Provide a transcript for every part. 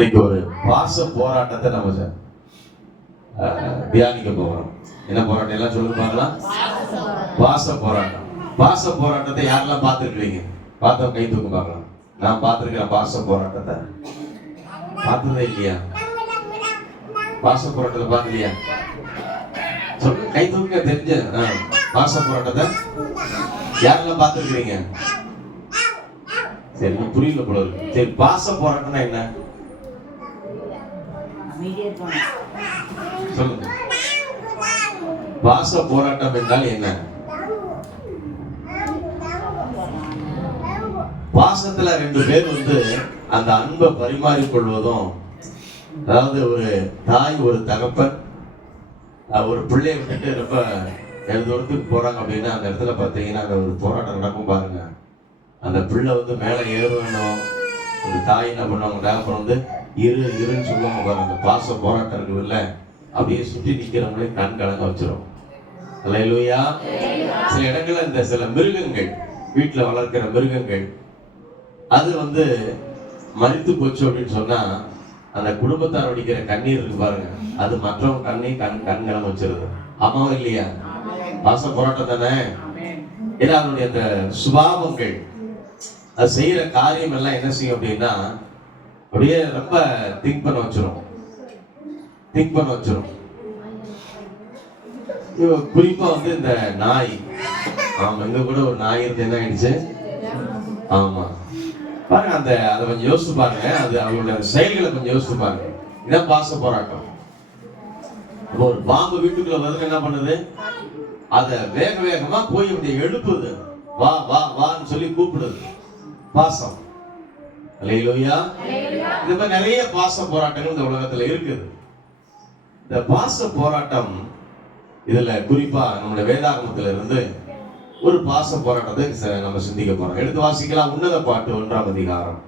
இன்னைக்கு ஒரு பாச போராட்டத்தை நம்ம தியானிக்க போகிறோம். என்ன போராட்டம் எல்லாம் சொல்லுங்க பார்க்கலாம். பாச போராட்டம். பாச போராட்டத்தை யாரெல்லாம் பார்த்துருக்கீங்க? பார்த்தவங்க கை தூக்க பார்க்கலாம். நான் பார்த்துருக்கிறேன் பாச போராட்டத்தை. பார்த்ததே இல்லையா? பாச போராட்டத்தை பார்க்கலையா? சொல்லுங்க, கை தூக்க. தெரிஞ்ச பாச போராட்டத்தை யாரெல்லாம் பார்த்துருக்கிறீங்க? சரி, புரியல போல இருக்கு. சரி, பாச போராட்டம்னா என்ன சொல்லுங்க. பாச போராட்டம் என்றால் என்ன? பாசத்துல ரெண்டு பேர் அந்த அன்பை பரிமாறிக்கொள்வதும், அதாவது ஒரு தாய் ஒரு தகப்பன் ஒரு பிள்ளையை விட்டுட்டு ரொம்ப தூரத்துக்கு போறாங்க அப்படின்னா அந்த இடத்துல பார்த்தீங்கன்னா அந்த ஒரு போராட்டம் நடக்கும் பாருங்க. அந்த பிள்ளை மேலே ஏறணும். ஒரு தாய் என்ன பண்ணுவாங்க, தகப்பன் இருன்னு சொல்லுவாங்க பாருங்க. அந்த பாச போராட்டம் இருக்குல்ல, அப்படியே சுற்றி நிற்கிறவங்களே கண் கலங்க வச்சிரும். அல்லேலூயா. சில இடங்கள்ல இந்த சில மிருகங்கள், வீட்டில் வளர்க்கிற மிருகங்கள், அது மரித்து போச்சு அப்படின்னு சொன்னா அந்த குடும்பத்தார் வடிக்கிற கண்ணீர் இருக்கு பாருங்க, அது மற்றவங்க கண் கலங்க வச்சிருது. ஆமாவா இல்லையா? பாச போராட்டம் தானே. ஏன்னா அதனுடைய அந்த சுபாவங்கள், அது செய்யற காரியம் எல்லாம் என்ன செய்யும் அப்படின்னா அப்படியே ரொம்ப திங்க் பண்ண வச்சிரும். குறிப்பா இந்த நாய். ஆமா, இங்க கூட ஒரு நாய் இருந்து என்ன ஆயிடுச்சு. ஆமா பாருங்க, அதை கொஞ்சம் யோசிச்சு பாருங்க. அது அவங்களோட செயல்களை கொஞ்சம் யோசிச்சு பாருங்க. இதான் பாச போராட்டம். ஒரு பாம்பு வீட்டுக்குள்ள வந்து என்ன பண்ணுது, அதை வேக வேகமா போய் இப்படி எழுப்புது. வா வா வான்னு சொல்லி கூப்பிடுது. பாசம். அல்லேலூயா. இந்த மாதிரி நிறைய பாச போராட்டங்கள் இந்த உலகத்துல இருக்குது. இந்த பாச போராட்டம் இதுல குறிப்பா நம்முடைய வேதாகமத்துல இருந்து ஒரு பாச போராட்டத்தை நம்ம சிந்திக்க போறோம். எடுத்து வாசிக்கலாம். உன்னத பாட்டு 1ஆம் அதிகாரம்.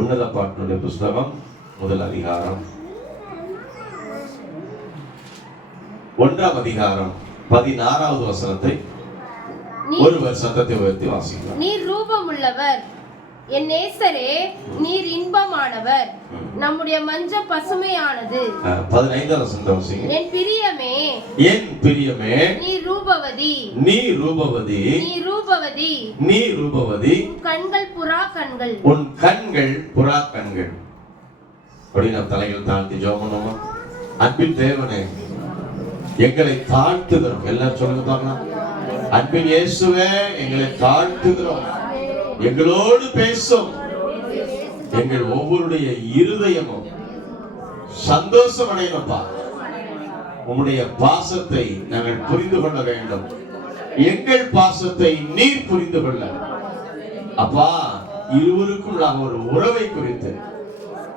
உன்னத பாட்டினுடைய புஸ்தகம் 1 அதிகாரம் 1ஆம் அதிகாரம் 16வது வசனத்தை ஒருவர் சத்தத்தை உயர்த்தி வாசிக்கலாம். நீர் ரூபமுள்ளவர், என் நேசரே, நீர் இன்பமானவர், நம்முடைய மஞ்சள் பசுமையானது. 15வது வசனத்தை வாசிங்க. என் பிரியமே, என் பிரியமே, நீ ரூபவதி, நீ ரூபவதி, நீ ரூபவதி, நீ ரூபவதி, உன் கண்கள் புறா கண்கள், உன் கண்கள் புறா கண்கள். அப்படி நம் தலைகள் தாழ்த்தி ஜெபம் பண்ணுவோம். அன்பின் தேவனே, எங்களை தாழ்த்துகிறோம். எல்லாரும் சொல்லுங்க பார்க்கலாம். அன்பின் இயேசுவே, எங்களை தாழ்த்துகிறோம். எங்களோடு பேசும். எங்கள் ஒவ்வொருடைய இருதயமும் சந்தோஷம் அடையணும்பா. உம்முடைய பாசத்தை நாங்கள் புரிந்து கொள்ள வேண்டும். எங்கள் பாசத்தை நீர் புரிந்து கொள்ள அப்பா, இருவருக்கும் நாங்கள் ஒரு உறவை குறித்து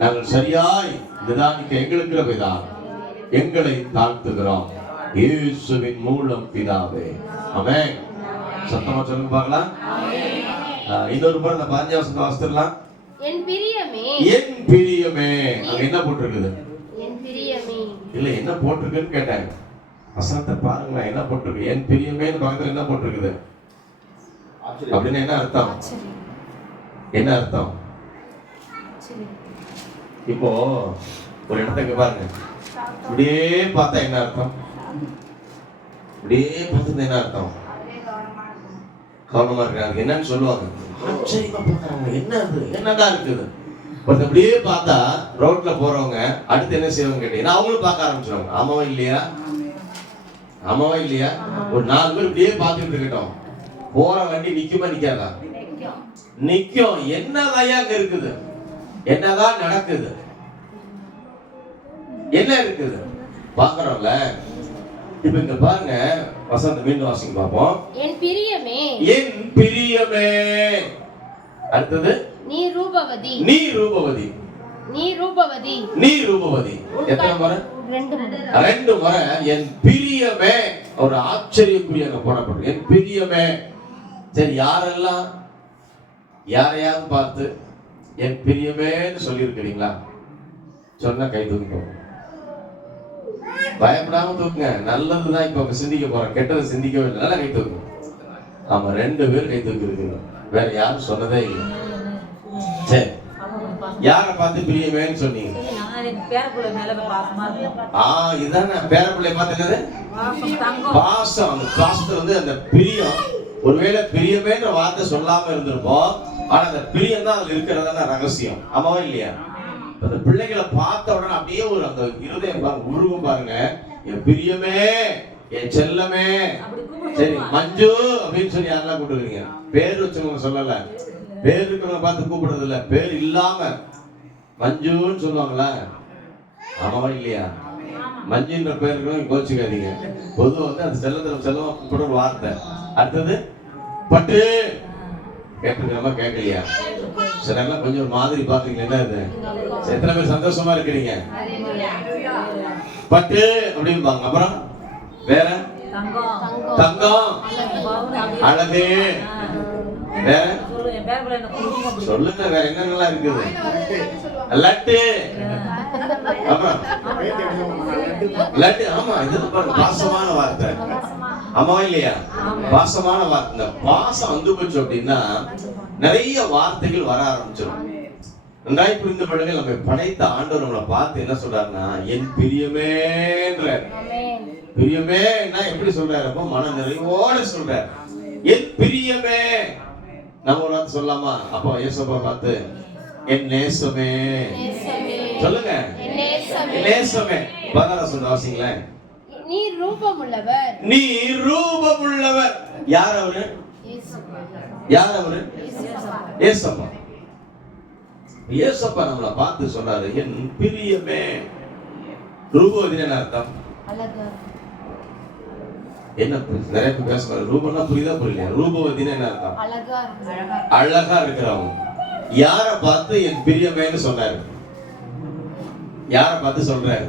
நாங்கள் சரியாய் நிதானிக்க எங்களுக்கு பிதான் எங்களை தாழ்த்துகிறோம். இயேசுவின் மூலம் பிதாவே, ஆமென். சத்தமா சொல்லுங்க பார்க்கலாம். இன்னொரு முறை அந்த 15வது வசனத்தை வாசிக்கலாம். என் பிரியமே, என் பிரியமே. அங்க என்ன போட்டிருக்குது? என் பிரியமே. இல்ல, என்ன போட்டிருக்குன்னு கேட்டாங்க. வசனத்தை பாருங்களா, என்ன போட்டிருக்கு? என் பிரியமே பக்கத்துல என்ன போட்டிருக்குது அப்படின்னு என்ன அர்த்தம்? என்ன அர்த்தம்? இப்போ ஒரு இடத்துக்கு பாருங்க, இப்படியே பார்த்தா என்ன அர்த்தம்? இப்படியே பார்த்து என்ன அர்த்தம்? கவனமா இருக்காங்க. என்னன்னு சொல்லுவாங்க, ஆச்சரியமா பார்க்கறாங்க. என்னது, என்னதான் இருக்குது? பட் அப்படியே பார்த்தா ரோட்ல போறவங்க அடுத்து என்ன செய்வாங்க கேட்டீங்கன்னா அவங்களும் பார்க்க ஆரம்பிச்சிருவாங்க. ஆமாவா இல்லையா? ஆமாவா இல்லையா? ஒரு 4 பேர் இப்படியே பார்த்துட்டு இருக்கட்டும், போற வண்டி நிக்குமா நிக்காதா? நிக்கும். என்னதான் அங்க இருக்குது? என்னதான் நடக்குது? என்ன இருக்குது பாக்குறோம்ல. இப்ப இங்க பாருங்க, வசந்த மீண்டும் வாசிங்க பாப்போம். என் பிரியமே, என் பிரியமே. அடுத்தது நீ ரூபவதி, நீ ரூபவதி, நீ ரூபவதி, நீ ரூபவதி. எத்தனை முறை? 2 முறை. என் பிரியமே. ஒரு ஆச்சரியக்குறியாக போடப்படும். என் பிரியமே. சரி, யாரெல்லாம் யாரையாவது பார்த்து என் பிரியமேன்னு சொல்லி இருக்கிறீங்களா? சொன்னா கை தூக்குங்க. பயப்படாம தூக்குங்க. நல்லதுதான் இப்ப சிந்திக்க போறோம், கெட்டதை சிந்திக்கவே இல்லை. நல்லா கை தூக்குங்க. ஆமா, 2 பேர் கை தூக்கி இருக்கிறோம். வேற யாரும் சொன்னதே இல்லை. சரி, யாரை பார்த்து பிரியமேன்னு சொன்னீங்க? இதானே பேரப்பிள்ளை பார்த்து என்னது? பாசம். அந்த பாசத்துல வந்து அந்த பிரியம். ஒருவேளை பிரியமேன்ற வார்த்தை சொல்லாம இருந்திருப்போம், ஆனா அந்த பிரியம் தான் அதுல இருக்கிறதான ரகசியம். ஆமாவா இல்லையா? அந்த பிள்ளைகளை பார்த்த உடனே அப்படியே ஒரு அந்த இருதயம் பாருங்க, உருகும் பாருங்க. என் பிரியமே, என் செல்லமே. சரி, மஞ்சு அப்படின்னு சொல்லி யாரெல்லாம் கூப்பிடுவீங்க? பேர் வச்சவங்க சொல்லல, பேர் இருக்கிறவங்க பார்த்து கூப்பிடுறது இல்ல, பேர் இல்லாம மஞ்சுன்னு சொல்லுவாங்களா? ஆமாவா இல்லையா? மஞ்சுன்ற பேர் இருக்கிறவங்க கோச்சுக்காதீங்க. பொதுவாக வந்து அந்த செல்லமா கூப்பிடுற ஒரு வார்த்தை. அடுத்தது பட்டு. கேட்டுக்கிறமா கேட்கலையா? சிலர்லாம் கொஞ்சம் ஒரு மாதிரி பாத்தீங்களா? என்ன இது? எத்தனை பேர் சந்தோஷமா இருக்கிறீங்க? பட்டு அப்படிம்பாங்க. அப்புறம் வேற தங்கம், அழகு. வேற சொல்லுங்க, வேற என்னென்னலாம் இருக்குது? லட்டு. அப்புறம் லட்டு. ஆமா, இது பாசமான வார்த்தை. ஆமாவா இல்லையா? பாசமான வார்த்தை. இந்த பாசம் வந்து போச்சு அப்படின்னா நிறைய வார்த்தைகள் வர ஆரம்பிச்சிடும். நன்றாய் புரிந்து கொள்ளுங்கள். நம்ம படைத்த ஆண்டவர் நம்மளை பார்த்து என்ன சொல்றாருன்னா, என் பிரியமேன்ற. பிரியமே எப்படி சொல்றாரு? அப்போ மன நிறைவோடு சொல்றாரு, என் பிரியமே. நம்ம ஒரு வார்த்தை சொல்லலாமா? அப்போ இயேசுவை பார்த்து என் நேசமே சொல்லுங்க. நேசமே. 16 சொல்ற வாசிங்களேன். நீ ரூபமுள்ளவர். நீ ரூபமுள்ளவர். யார் அவரு? யார் அவரு? இயேசுப்பா. இயேசுப்பா நம்மளை பார்த்து சொல்றாரு, என் பிரியமே. ரூபவதின்னு என்ன அர்த்தம்? என்ன நிறைய பேர் பேசுறாரு, ரூபம்னா புரியுதா புரியலையா? ரூபவதின்னு என்ன அர்த்தம்? அழகா இருக்கிறவங்க. யாரை பார்த்து என் பிரியமேன்னு சொன்னாரு? யாரை பார்த்து சொல்றாரு?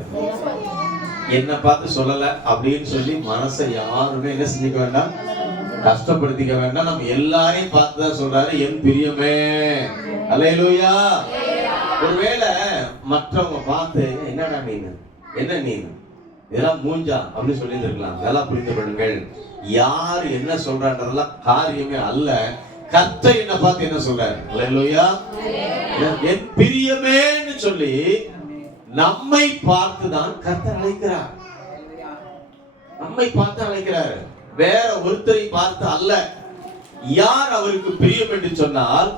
என்ன பார்த்து சொல்லல அப்படின்னு சொல்லி மனசை யாருமே என்ன செஞ்சுக்க வேண்டாம், கஷ்டப்படுத்திக்க வேண்டாம். நம்ம எல்லாரையும் பார்த்து தான் சொல்றாரு, என் பிரியமே. அல்லேலூயா. ஒருவேளை மற்றவங்க பார்த்து என்னடா நீனு, என்ன நீனு, இதெல்லாம் மூஞ்சா அப்படின்னு சொல்லி இருக்கலாம். நல்லா புரிந்து கொள்ளுங்கள். யார் என்ன சொல்றான்றதெல்லாம் காரியமே அல்ல. கர்த்தர் என்ன பார்த்து என்ன சொல்றாரு? அல்லேலூயா. என் பிரியமேன்னு சொல்லி நம்மை பார்த்து தான் கர்த்தர் அழைக்கிறார். நம்மை பார்த்து அழைக்கிறார், வேற ஒருத்தரை பார்த்து அல்ல. யார் அவருக்கு பிரியம் என்று சொன்னால்,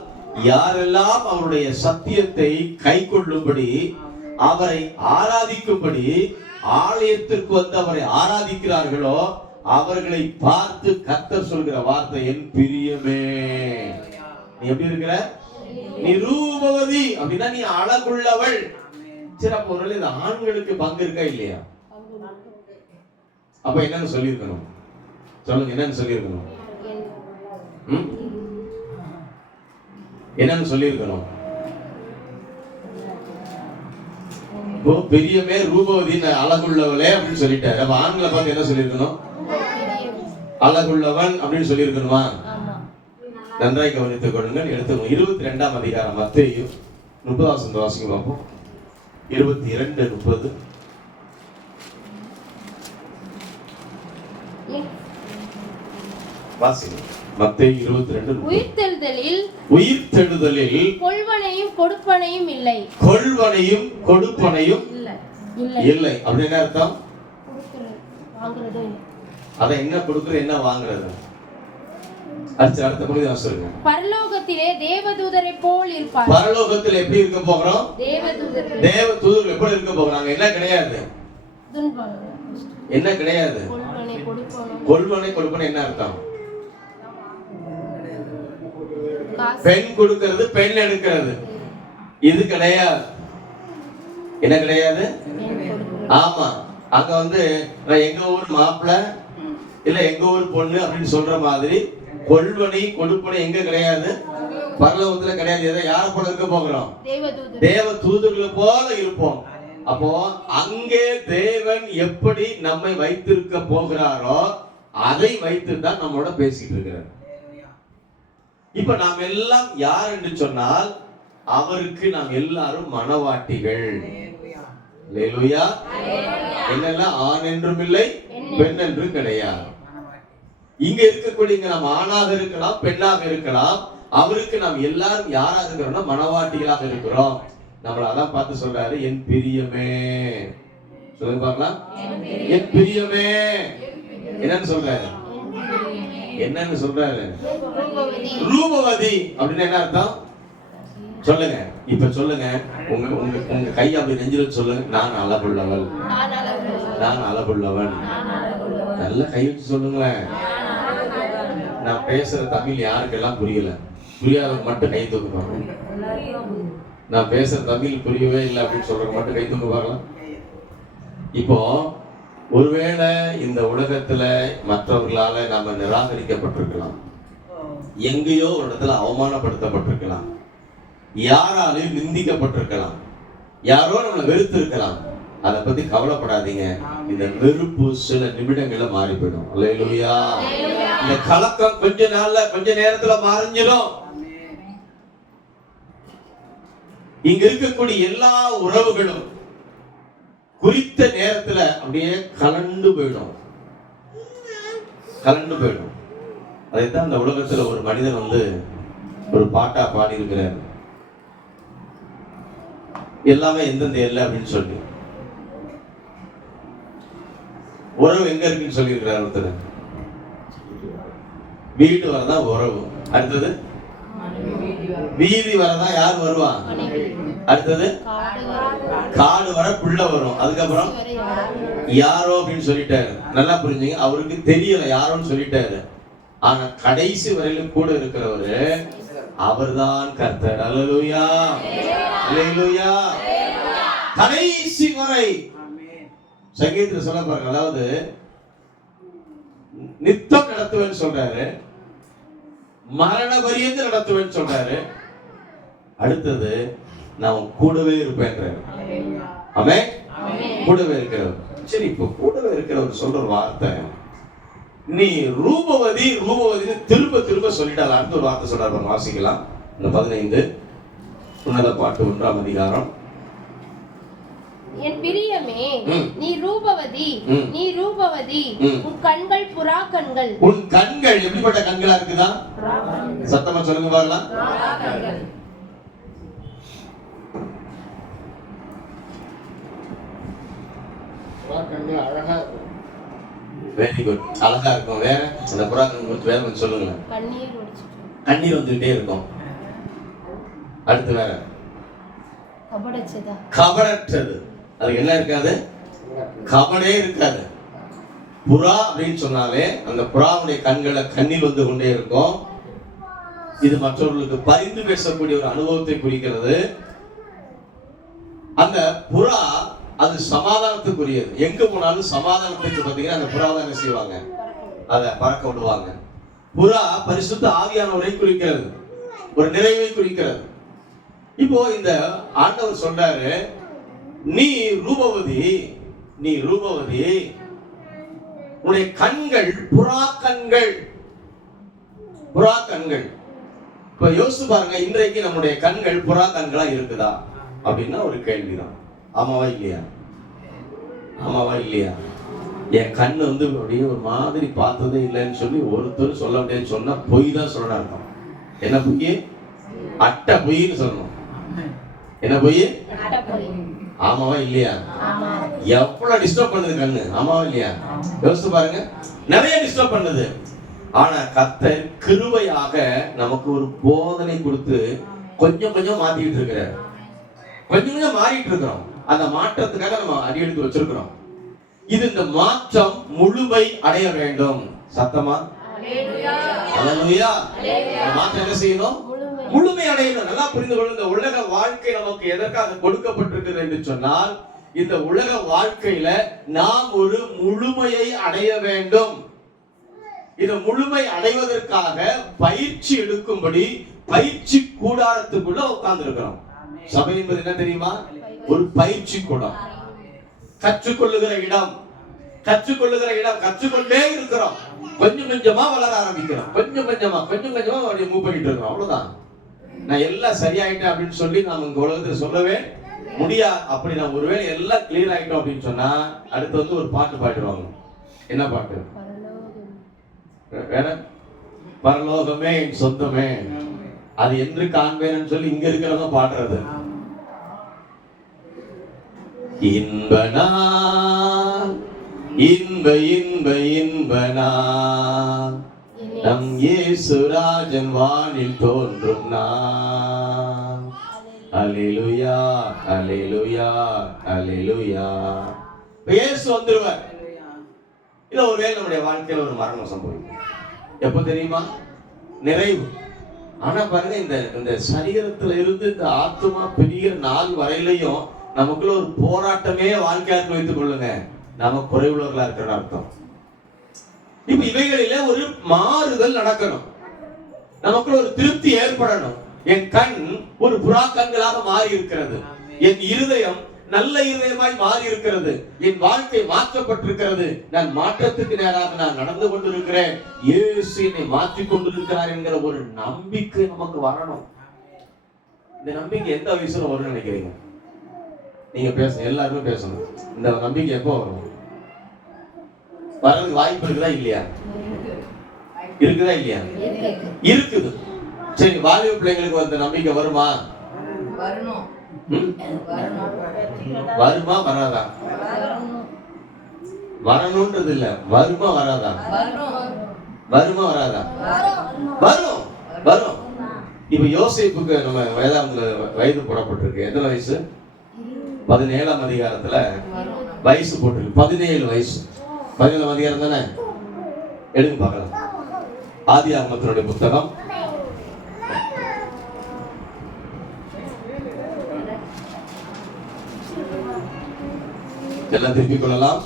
யாரெல்லாம் அவருடைய சத்தியத்தை கை கொள்ளும்படி, அவரை ஆராதிக்கும்படி ஆலயத்திற்கு வந்து அவரை ஆராதிக்கிறார்களோ அவர்களை பார்த்து கர்த்தர் சொல்கிற வார்த்தை, என் பிரியமே. நீ எப்படி இருக்கிற? நீ ரூபவதி அப்படின்னா நீ அழகுள்ளவள். சரி, அப்ப ஒரு இந்த ஆண்களுக்கு பங்கு இருக்கா இல்லையா? அப்ப என்னன்னு சொல்லியிருக்கணும்? சொல்லுங்க, என்னன்னு சொல்லியிருக்கணும்? என்னன்னு சொல்லியிருக்கணும்? இப்போ பெரியமே ரூபவதி அழகுள்ளவளே அப்படின்னு சொல்லிட்டாரு. அப்ப ஆண்களை பார்த்து என்ன சொல்லியிருக்கணும்? அழகுள்ளவன் அப்படின்னு சொல்லியிருக்கணுமா? நன்றாய் கவனித்துக் கொள்ளுங்கள். எடுத்துக்கணும். 22ஆம் அதிகாரம் மத்தேயு 30 வாசிங்க பார்ப்போம். 22:30. வாசிங்க. மத்தேயு 22:30. உயிர்த்தெழுதலில் கொள்வனையும் கொடுப்பனையும் இல்லை. கொள்வனையும் கொடுப்பனையும் இல்லை. அப்படி என்ன அர்த்தம்? அதை என்ன கொடுக்குற, என்ன வாங்குறது? அடுத்த பகுதி சொல்லுங்க. பரலோகத்திலே தேவதூதரை போல் இருப்பார். பரலோகத்தில் எப்படி இருக்க போகிறோம்? தேவதூதர்கள் எப்படி இருக்க போகிறாங்க? என்ன கிடையாது? என்ன கிடையாது? கொள்வனை கொடுப்பனை என்ன அர்த்தம்? பெண் கொடுக்கிறது, பெண் எடுக்கிறது, இது கிடையாது. என்ன கிடையாது? ஆமா, அங்க வந்து எங்க ஊர் மாப்பிள்ள இல்ல எங்க ஊர் பொண்ணு அப்படின்னு சொல்ற மாதிரி கொள்வனை கொடுப்பனை எங்க கிடையாது? பரலோகத்துல கிடையாது. எதை யார போல இருக்க போகிறோம்? தேவ தூதர்கள் போல இருப்போம். அப்போ அங்கே தேவன் எப்படி நம்மை வைத்திருக்க போகிறாரோ அதை வைத்து தான் நம்மளோட பேசிட்டு இருக்கிறார். இப்ப நாம் எல்லாம் யார் என்று சொன்னால், அவருக்கு நாம் எல்லாரும் மனவாட்டிகள். அல்லேலூயா. என்னெல்லாம் ஆண் என்றும் இல்லை, பெண் என்றும் கிடையாது. இங்க இருக்கக்கூடிய நாம் ஆணாக இருக்கலாம், பெண்ணாக இருக்கலாம். அவருக்கு நாம் எல்லாரும் யாராக இருக்கிறோம்னா மனவாட்டிகளாக இருக்கிறோம். நம்மள அதான் பார்த்து சொல்றாரு, என் பிரியமே. சொல்லுங்க பார்க்கலாம். என் பிரியமே என்னன்னு சொல்றாரு? என்னன்னு சொல்றாரு? ரூபவதி அப்படின்னு என்ன அர்த்தம் சொல்லுங்க. இப்ப சொல்லுங்க, உங்க உங்க உங்க கை அப்படி நெஞ்சில சொல்லுங்க, நான் அளவுள்ளவள், நான் அளவுள்ளவன். நல்ல கை வச்சு சொல்லுங்களேன். நான் பேசுற தமிழ் யாருக்கெல்லாம் புரியல, புரியாதவங்க மட்டும் கை தூக்குவாங்க. நான் பேசுற தமிழ் புரியவே இல்லை அப்படின்னு சொல்றவங்க மட்டும் கை தூக்கு பார்க்கலாம். இப்போ ஒருவேளை இந்த உலகத்துல மற்றவர்களால நாம நிராகரிக்கப்பட்டிருக்கலாம், எங்கேயோ ஒரு இடத்துல அவமானப்படுத்தப்பட்டிருக்கலாம், யாராலையும் நிந்திக்கப்பட்டிருக்கலாம், யாரோ நம்மளை வெறுத்து இருக்கலாம். அதை பத்தி கவலைப்படாதீங்க. இந்த வெறுப்பு சில நிமிடங்கள்ல மாறி போயிடும். அல்லேலூயா. இந்த கலக்கம் கொஞ்ச நாள்ல கொஞ்ச நேரத்துல மறைஞ்சிடும். இங்க இருக்கக்கூடிய எல்லா உறவுகளும் குறித்த நேரத்துல அப்படியே கலண்டு போயிடும், கலண்டு போயிடும். அதைத்தான் இந்த உலகத்துல ஒரு மனிதன் ஒரு பாட்டா பாடி இருக்கிறார், எல்லாமே எந்தெந்த இல்லை அப்படின்னு சொல்லி. உறவு எங்க இருக்குன்னு சொல்லி இருக்கிறார் ஒருத்தர். வீடு வரதான் உறவு, அடுத்தது வீதி வரதான் யார் வருவா, அடுத்தது காடு வர புள்ள வரும், அதுக்கப்புறம் யாரோ அப்படின்னு சொல்லிட்டாரு. நல்லா புரிஞ்சுங்க, அவருக்கு தெரியல யாரோன்னு சொல்லிட்டாரு. ஆனா கடைசி வரையிலும் கூட இருக்கிறவரு அவர்தான் கர்த்தர். அல்லேலூயா, அல்லேலூயா. கடைசி வரை சங்கீதத்துல சொல்ல பாருங்க, அதாவது நித்தம் நடத்துவேன்னு சொல்றாரு, மரண பரியந்தம் நடத்துவேன்னு சொல்றாரு, அடுத்தது நான் கூடவே இருப்பேன். ஆமென். கூடவே இருக்கிறவர். சரி, இப்ப கூடவே இருக்கிறவர் சொல்ற வார்த்தை, நீ ரூபவதி ரூபவதி திரும்ப திரும்ப சொல்லிட்டாங்க. அடுத்த ஒரு வார்த்தை சொல்றாரு, வாசிக்கலாம். இந்த 15 உன்னத பாட்டு 1ஆம் அதிகாரம். என் பிரியமே, நீ ரூபவதி, நீ ரூபவதி, உன் கண்கள் புறா கண்கள். உன் கண்கள் எப்படிப்பட்ட கண்களா இருக்குதா? சத்தமா சொல்லுங்க பார்க்கலாம். வெரி குட், அழகா இருக்கும். வேற அந்த புறா கண் வேற கொஞ்சம் சொல்லுங்க. கண்ணீர் வந்துகிட்டே இருக்கும். அடுத்து வேற கபடற்றது. அதுக்கு என்ன இருக்காது? கபடே இருக்காது. புறா அப்படின்னு சொன்னாலே அந்த புறாவுடைய கண்களை கண்ணீர் வந்து கொண்டே இருக்கும். இது மற்றவர்களுக்கு பரிந்து பேசக்கூடிய ஒரு அனுபவத்தை குறிக்கிறது. அந்த புறா அது சமாதானத்துக்குரியது. எங்க போனாலும் சமாதானத்துக்கு பார்த்தீங்கன்னா அந்த புறாவை என்ன செய்வாங்க, அதை பறக்க விடுவாங்க. புறா பரிசுத்த ஆவியானவரை குறிக்கிறது, ஒரு நிறைவை குறிக்கிறது. இப்போ இந்த ஆண்டவர் சொல்றாரு, நீ ரூபவதி, நீ ரூபவதி, உன்னுடைய கண்கள் புறா கண்கள், புறா கண்கள். இப்ப யோசிச்சு பாருங்க, இன்றைக்கு நம்முடைய கண்கள் புறா கண்களா இருக்குதா அப்படின்னா ஒரு கேள்விதான். ஆமாவா இல்லையா? ஆமாவா இல்லையா? என் கண் அப்படியே ஒரு மாதிரி பார்த்ததே இல்லைன்னு சொல்லி ஒருத்தர் சொல்ல முடியாது. சொன்னா பொய் தான் சொல்லணும் அர்த்தம். என்ன பொய்? அட்டை பொய்ன்னு சொல்லணும். என்ன பொய்? ஆமாவா இல்லையா? எவ்வளவு டிஸ்டர்ப் பண்ணுது கண்ணு. ஆமாவா இல்லையா? யோசிச்சு பாருங்க, நிறைய டிஸ்டர்ப் பண்ணுது. ஆனா கர்த்தர் கிருபையாக நமக்கு ஒரு போதனை கொடுத்து கொஞ்சம் கொஞ்சம் மாத்திட்டு இருக்கிறார். கொஞ்சம் கொஞ்சம் மாறிட்டு இருக்கிறோம். அந்த மாற்றத்துக்காக நம்ம அடியெடுத்து வச்சிருக்கிறோம். இது இந்த மாற்றம் முழுமை அடைய வேண்டும். சத்தமா அல்லேலூயா. மாற்றம் என்ன செய்யணும்? முழுமை அடையணும். நல்லா புரிந்து கொள்ளுங்க. இந்த உலக வாழ்க்கை நமக்கு எதற்காக கொடுக்கப்பட்டிருக்கிறது என்று சொன்னால், இந்த உலக வாழ்க்கையில நாம் ஒரு முழுமையை அடைய வேண்டும். இந்த முழுமை அடைவதற்காக பயிற்சி எடுக்கும்படி பயிற்சி கூடாரத்துக்குள்ள உட்கார்ந்து இருக்கிறோம். சபை என்பது என்ன தெரியுமா? ஒரு பயிற்சி கூடம், கற்றுக்கொள்ளுகிற இடம். கற்றுக்கொள்ளுகிற இடம், கற்றுக்கொண்டே இருக்கிறோம். கொஞ்சம் கொஞ்சமா வளர ஆரம்பிக்கிறோம். கொஞ்சம் கொஞ்சமா அப்படியே மூவ் பண்ணிட்டு இருக்கிறோம். அவ்வளவுதான். நான் எல்லாம் சரியாயிட்டேன் அப்படின்னு சொல்லி நாம இந்த உலகத்துல சொல்லவே முடியாது. அப்படி நான் ஒருவேளை எல்லாம் கிளியர் ஆயிட்டோம் அப்படின்னு சொன்னா அடுத்து ஒரு பாட்டு பாடுவாங்க. என்ன பாட்டு? வேற பரலோகமே என் சொந்தமே, அது என்று காண்பேன்னு சொல்லி இங்க இருக்கிறவங்க பாடுறது. இன்ப நாள், இன்ப இன்ப இன்ப நாள், நம் இயேசுராஜன் வானில் தோன்றும் நாள். அல்லேலூயா, அல்லேலூயா, அல்லேலூயா. இயேசு வந்துருவார். இல்ல ஒருவேளை நம்முடைய வாழ்க்கையில ஒரு மரணம் சம்பவிக்கும். எப்ப தெரியுமா? நிறைவு. ஆனா பாருங்க, இந்த சரீரத்துல இருந்து இந்த ஆத்மா பெரிய நாள் வரையிலையும் நமக்குள்ள ஒரு போராட்டமே வாழ்க்கையாக வைத்துக் கொள்ளுங்க. நாம குறைவுள்ளவர்களா இருக்கிற அர்த்தம். இப்ப இவைகளில ஒரு மாறுதல் நடக்கணும், நமக்குள்ள ஒரு திருப்தி ஏற்படணும். என் கண் ஒரு புறா கண்களாக மாறி இருக்கிறது, என் இருதயம் நல்ல இருதயமாய் மாறி இருக்கிறது, என் வாழ்க்கை மாற்றப்பட்டிருக்கிறது, நான் மாற்றத்துக்கு நேராக நான் நடந்து கொண்டிருக்கிறேன், இயேசு என்னை மாற்றிக் கொண்டிருக்கிறார் என்கிற ஒரு நம்பிக்கை நமக்கு வரணும். இந்த நம்பிக்கை எந்த வயசுல வரும்னு நினைக்கிறீங்க? நீங்க பேசணும், எல்லாருமே பேசணும். இந்த நம்பிக்கை எப்போ வரும்? வர்றதுக்கு வாய்ப்பு இருக்குதா இல்லையா? இருக்குதா இல்லையா? இருக்குது. சரி, வாலிப பிள்ளைங்களுக்கு வந்த நம்பிக்கை வருமா? வருமா வராதா? வரணும்ன்றது இல்ல, வருமா வராதா? வருமா வராதா? வரும், வரும். இப்ப யோசேப்புக்கு நம்ம வேதாந்தத்துல வயது போடப்பட்டிருக்கு. எத்தனை வயசு? 17ஆம் அதிகாரத்துல வயசு போட்டிருக்கு. 17 வயசு. 17ஆம் அதிகாரம் தானே? எடுங்க பார்க்கலாம். ஆதியாகமத்தினுடைய புத்தகம் எல்லாம் திருப்பிக் கொள்ளலாம்.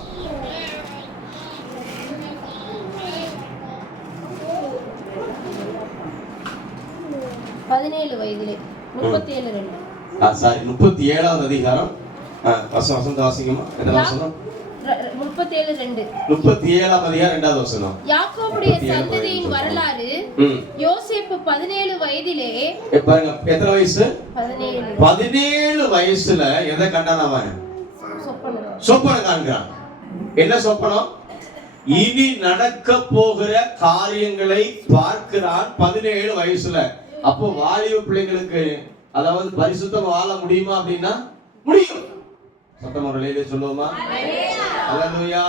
வயதிலே 37வது அதிகாரம் வசனம் வாசிக்குமா? என்ன வசனம்? 37ஆம் அதிகாரம் 2வது வசனம். யாக்கோபுடைய சந்ததியின் வரலாறு. யோசேப்பு 17 வயதிலே, பாருங்க எத்தனை வயசு? 17. 17 வயசுல எதை கண்டான் அவன்? சொப்பனம் காண்கிறான். என்ன சொப்பனம்? இனி நடக்க போகிற காரியங்களை பார்க்கிறான் 17 வயசுல. அப்போ வாலிப பிள்ளைங்களுக்கு, அதாவது பரிசுத்தமா வாழ முடியுமா அப்படின்னா முடியும். சத்தமா நிலையிலே சொல்லுவோமா? அல்லேலூயா.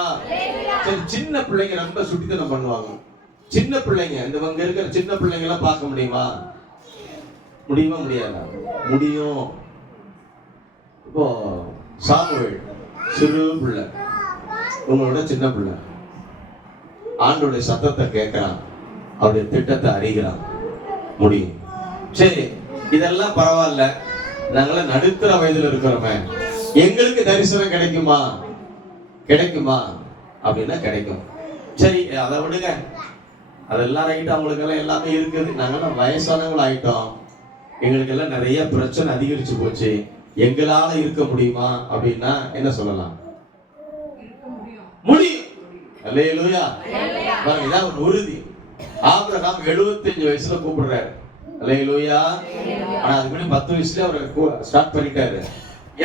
சரி, சின்ன பிள்ளைங்க ரொம்ப சுட்டித்தனம் பண்ணுவாங்க. சின்ன பிள்ளைங்க, இந்த இங்க இருக்கிற சின்ன பிள்ளைங்க எல்லாம் பார்க்க முடியுமா? முடியுமா முடியாதா? முடியும். இப்போ சாமுவேல் சிறு பிள்ளை, உங்களோட சின்ன பிள்ளை, ஆண்டோடைய சத்தத்தை கேட்கிறான், அவருடைய திட்டத்தை அறிகிறான், முடியும். சரி, இதெல்லாம் பரவாயில்ல, நாங்கள நடுத்தர வயதுல இருக்கிறோமே, எங்களுக்கு தரிசனம் கிடைக்குமா? கிடைக்குமா அப்படின்னா கிடைக்கும். சரி, அதை விடுங்க, அதெல்லாம் ரைட்டு, அவங்களுக்கு எல்லாம் எல்லாமே இருக்குது. நாங்கெல்லாம் வயசானவங்க ஆயிட்டோம், எங்களுக்கு எல்லாம் நிறைய பிரச்சனை அதிகரிச்சு போச்சு, எங்களால இருக்க முடியுமா அப்படின்னா என்ன சொல்லலாம்? முடியும். அல்லேலூயா. பாருங்க, இதான் ஒரு உறுதி. ஆபிரகாம் 75 வயசுல கூப்பிடுறாரு. அல்லேலூயா. ஆனா அதுக்கு முன்னாடி 10 வயசுல அவர் ஸ்டார்ட் பண்ணிட்டாரு.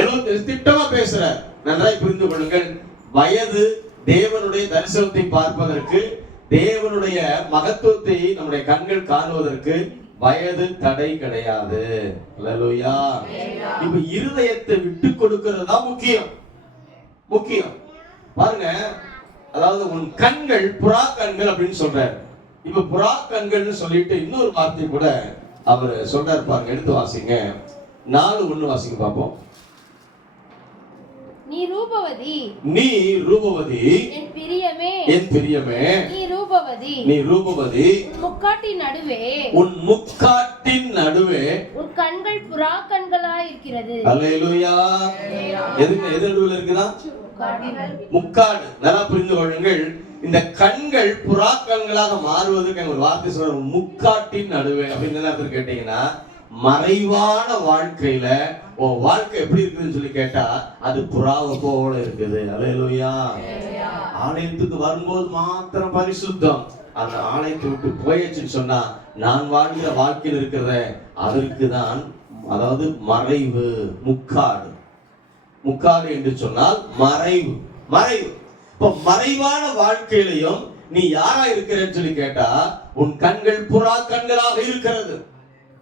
75 திட்டமா பேசுறார். நன்றாய் புரிந்து கொள்ளுங்கள். வயது தேவனுடைய தரிசனத்தை பார்ப்பதற்கு, தேவனுடைய மகத்துவத்தை நம்முடைய கண்கள் காணுவதற்கு வயது தடை கிடையாது. அல்லேலூயா. இப்ப இருதயத்தை விட்டு கொடுக்கிறது தான் முக்கியம். முக்கியம். பாருங்க, அதாவது உன் கண்கள் புறா கண்கள் அப்படின்னு சொல்றாரு. இப்ப புறா கண்கள்னு சொல்லிட்டு இன்னொரு வார்த்தை கூட அவர் சொல்றாரு பாருங்க. எடுத்து வாசிங்க. 4:1 வாசிங்க பாப்போம். நீ ரூபவதி, நீ ரூபவதி, என் பிரியமே, என் பிரியமே, நீ ரூபவதி, நீ ரூபவதி, உன் முக்காட்டின் நடுவே, உன் முக்காட்டின் நடுவே, உன் கண்கள் புறா கண்களாய் இருக்கிறது. அல்லேலூயா. எதுக்கு எது நடுவுல இருக்குதா? முக்காடு. நல்லா புரிந்து கொள்ளுங்கள். இந்த கண்கள் புறா கண்களாக மாறுவதற்கு ஒரு வார்த்தை சொல்ற, முக்காட்டின் நடுவே அப்படின்னு என்ன கேட்டீங்கன்னா, மறைவான வாழ்க்கையில உன் வாழ்க்கை எப்படி இருக்குதுன்னு சொல்லி கேட்டா அது புறாவை போல இருக்குது. அல்லேலூயா. ஆலயத்துக்கு வரும்போது மாத்திரம் பரிசுத்தம், அந்த ஆலயத்தை விட்டு போயிடுச்சுன்னு சொன்னா நான் வாழ்கிற வாழ்க்கையில் இருக்கிறத அதற்கு தான், அதாவது மறைவு, முக்காடு. முக்காடு என்று சொன்னால் மறைவு. மறைவு. இப்ப மறைவான வாழ்க்கையிலையும் நீ யாரா இருக்கிறன்னு சொல்லி கேட்டா உன் கண்கள் புறா கண்களாக இருக்கிறது.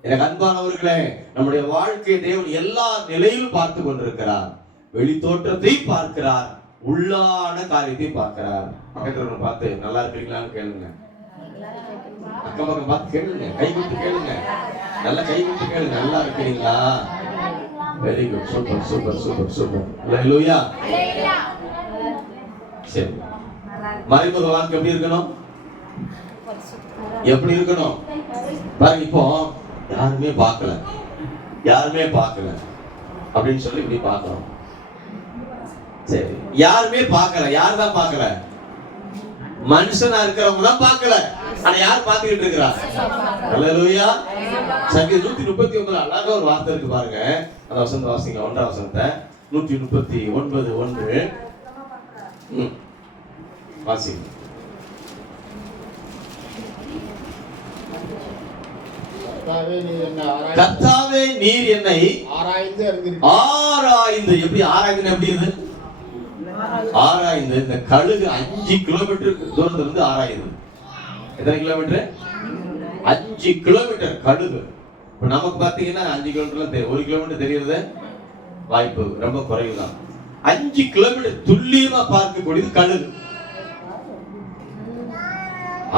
எனக்கு அன்பானவர்களே, நம்முடைய வாழ்க்கை தேவன் எல்லா நிலையிலும் பார்த்து கொண்டிருக்கிறார். வெளி தோற்றத்தை பார்க்கிறார், உள்ளான காரியத்தை பார்க்கிறார். பக்கத்துல பார்த்து நல்லா இருக்கிறீங்களான்னு கேளுங்க. அக்கம் பக்கம் பார்த்து கேளுங்க, கை கொடுத்து கேளுங்க, நல்லா கை கொடுத்து கேளுங்க. நல்லா இருக்கிறீங்களா? Very good, super super super super. Hallelujah. சரி, மறைமுக வாழ்க்கை எப்படி இருக்கணும்? எப்படி இருக்கணும் பாருங்க. இப்போ யாருமே பார்க்கல, யாருமே பார்க்கல அப்படின்னு சொல்லி இப்படி பார்க்கணும். சரி, யாருமே பார்க்கல. யார் தான் பார்க்கல? மனுஷனா இருக்கிறவங்க தான் பார்க்கல. ஆனா யார் பார்த்துக்கிட்டு இருக்கிறா? ஹல்லேலூயா. சங்கீதம் 139 அழகா ஒரு வார்த்தை இருக்கு பாருங்க. அந்த வசனத்தை வாசிங்க, 1ஆம் வசனத்தை. 139:1 வாசிங்க. கர்த்தாவே நீர் என்னை ஆராய்ந்து எப்படி ஆராய்ந்து? எப்படி இது ஆராய்ந்து? இந்த கழுகு 5 கிலோமீட்டர் தூரத்துல இருந்து ஆராயுது. எத்தனை கிலோமீட்டர்? 5 கிலோமீட்டர் கழுகு. இப்ப நமக்கு பாத்தீங்கன்னா 5 கிலோமீட்டர்ல 1 கிலோமீட்டர் தெரியறது வாய்ப்பு ரொம்ப குறைவுதான். 5 கிலோமீட்டர் துல்லியமா பார்க்கக்கூடியது கழுகு.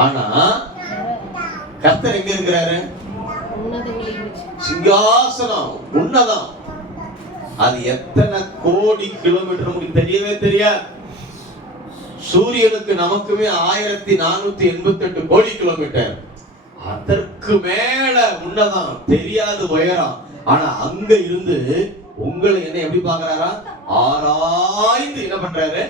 ஆனா கர்த்தர் எங்க இருக்கிறாரு? சிங்காசனம், உன்னதம். அது எத்தனை கோடி கிலோமீட்டர் உங்களுக்கு தெரியவே தெரியாது. சூரியனுக்கு நமக்குமே 1488 கோடி கிலோமீட்டர். அதற்கு மேல உன்னதம், தெரியாத உயரம். ஆனா அங்க இருந்து உங்களை என்ன எப்படி பார்க்கறாரா? ஆராய்ந்து என்ன பண்றாரு?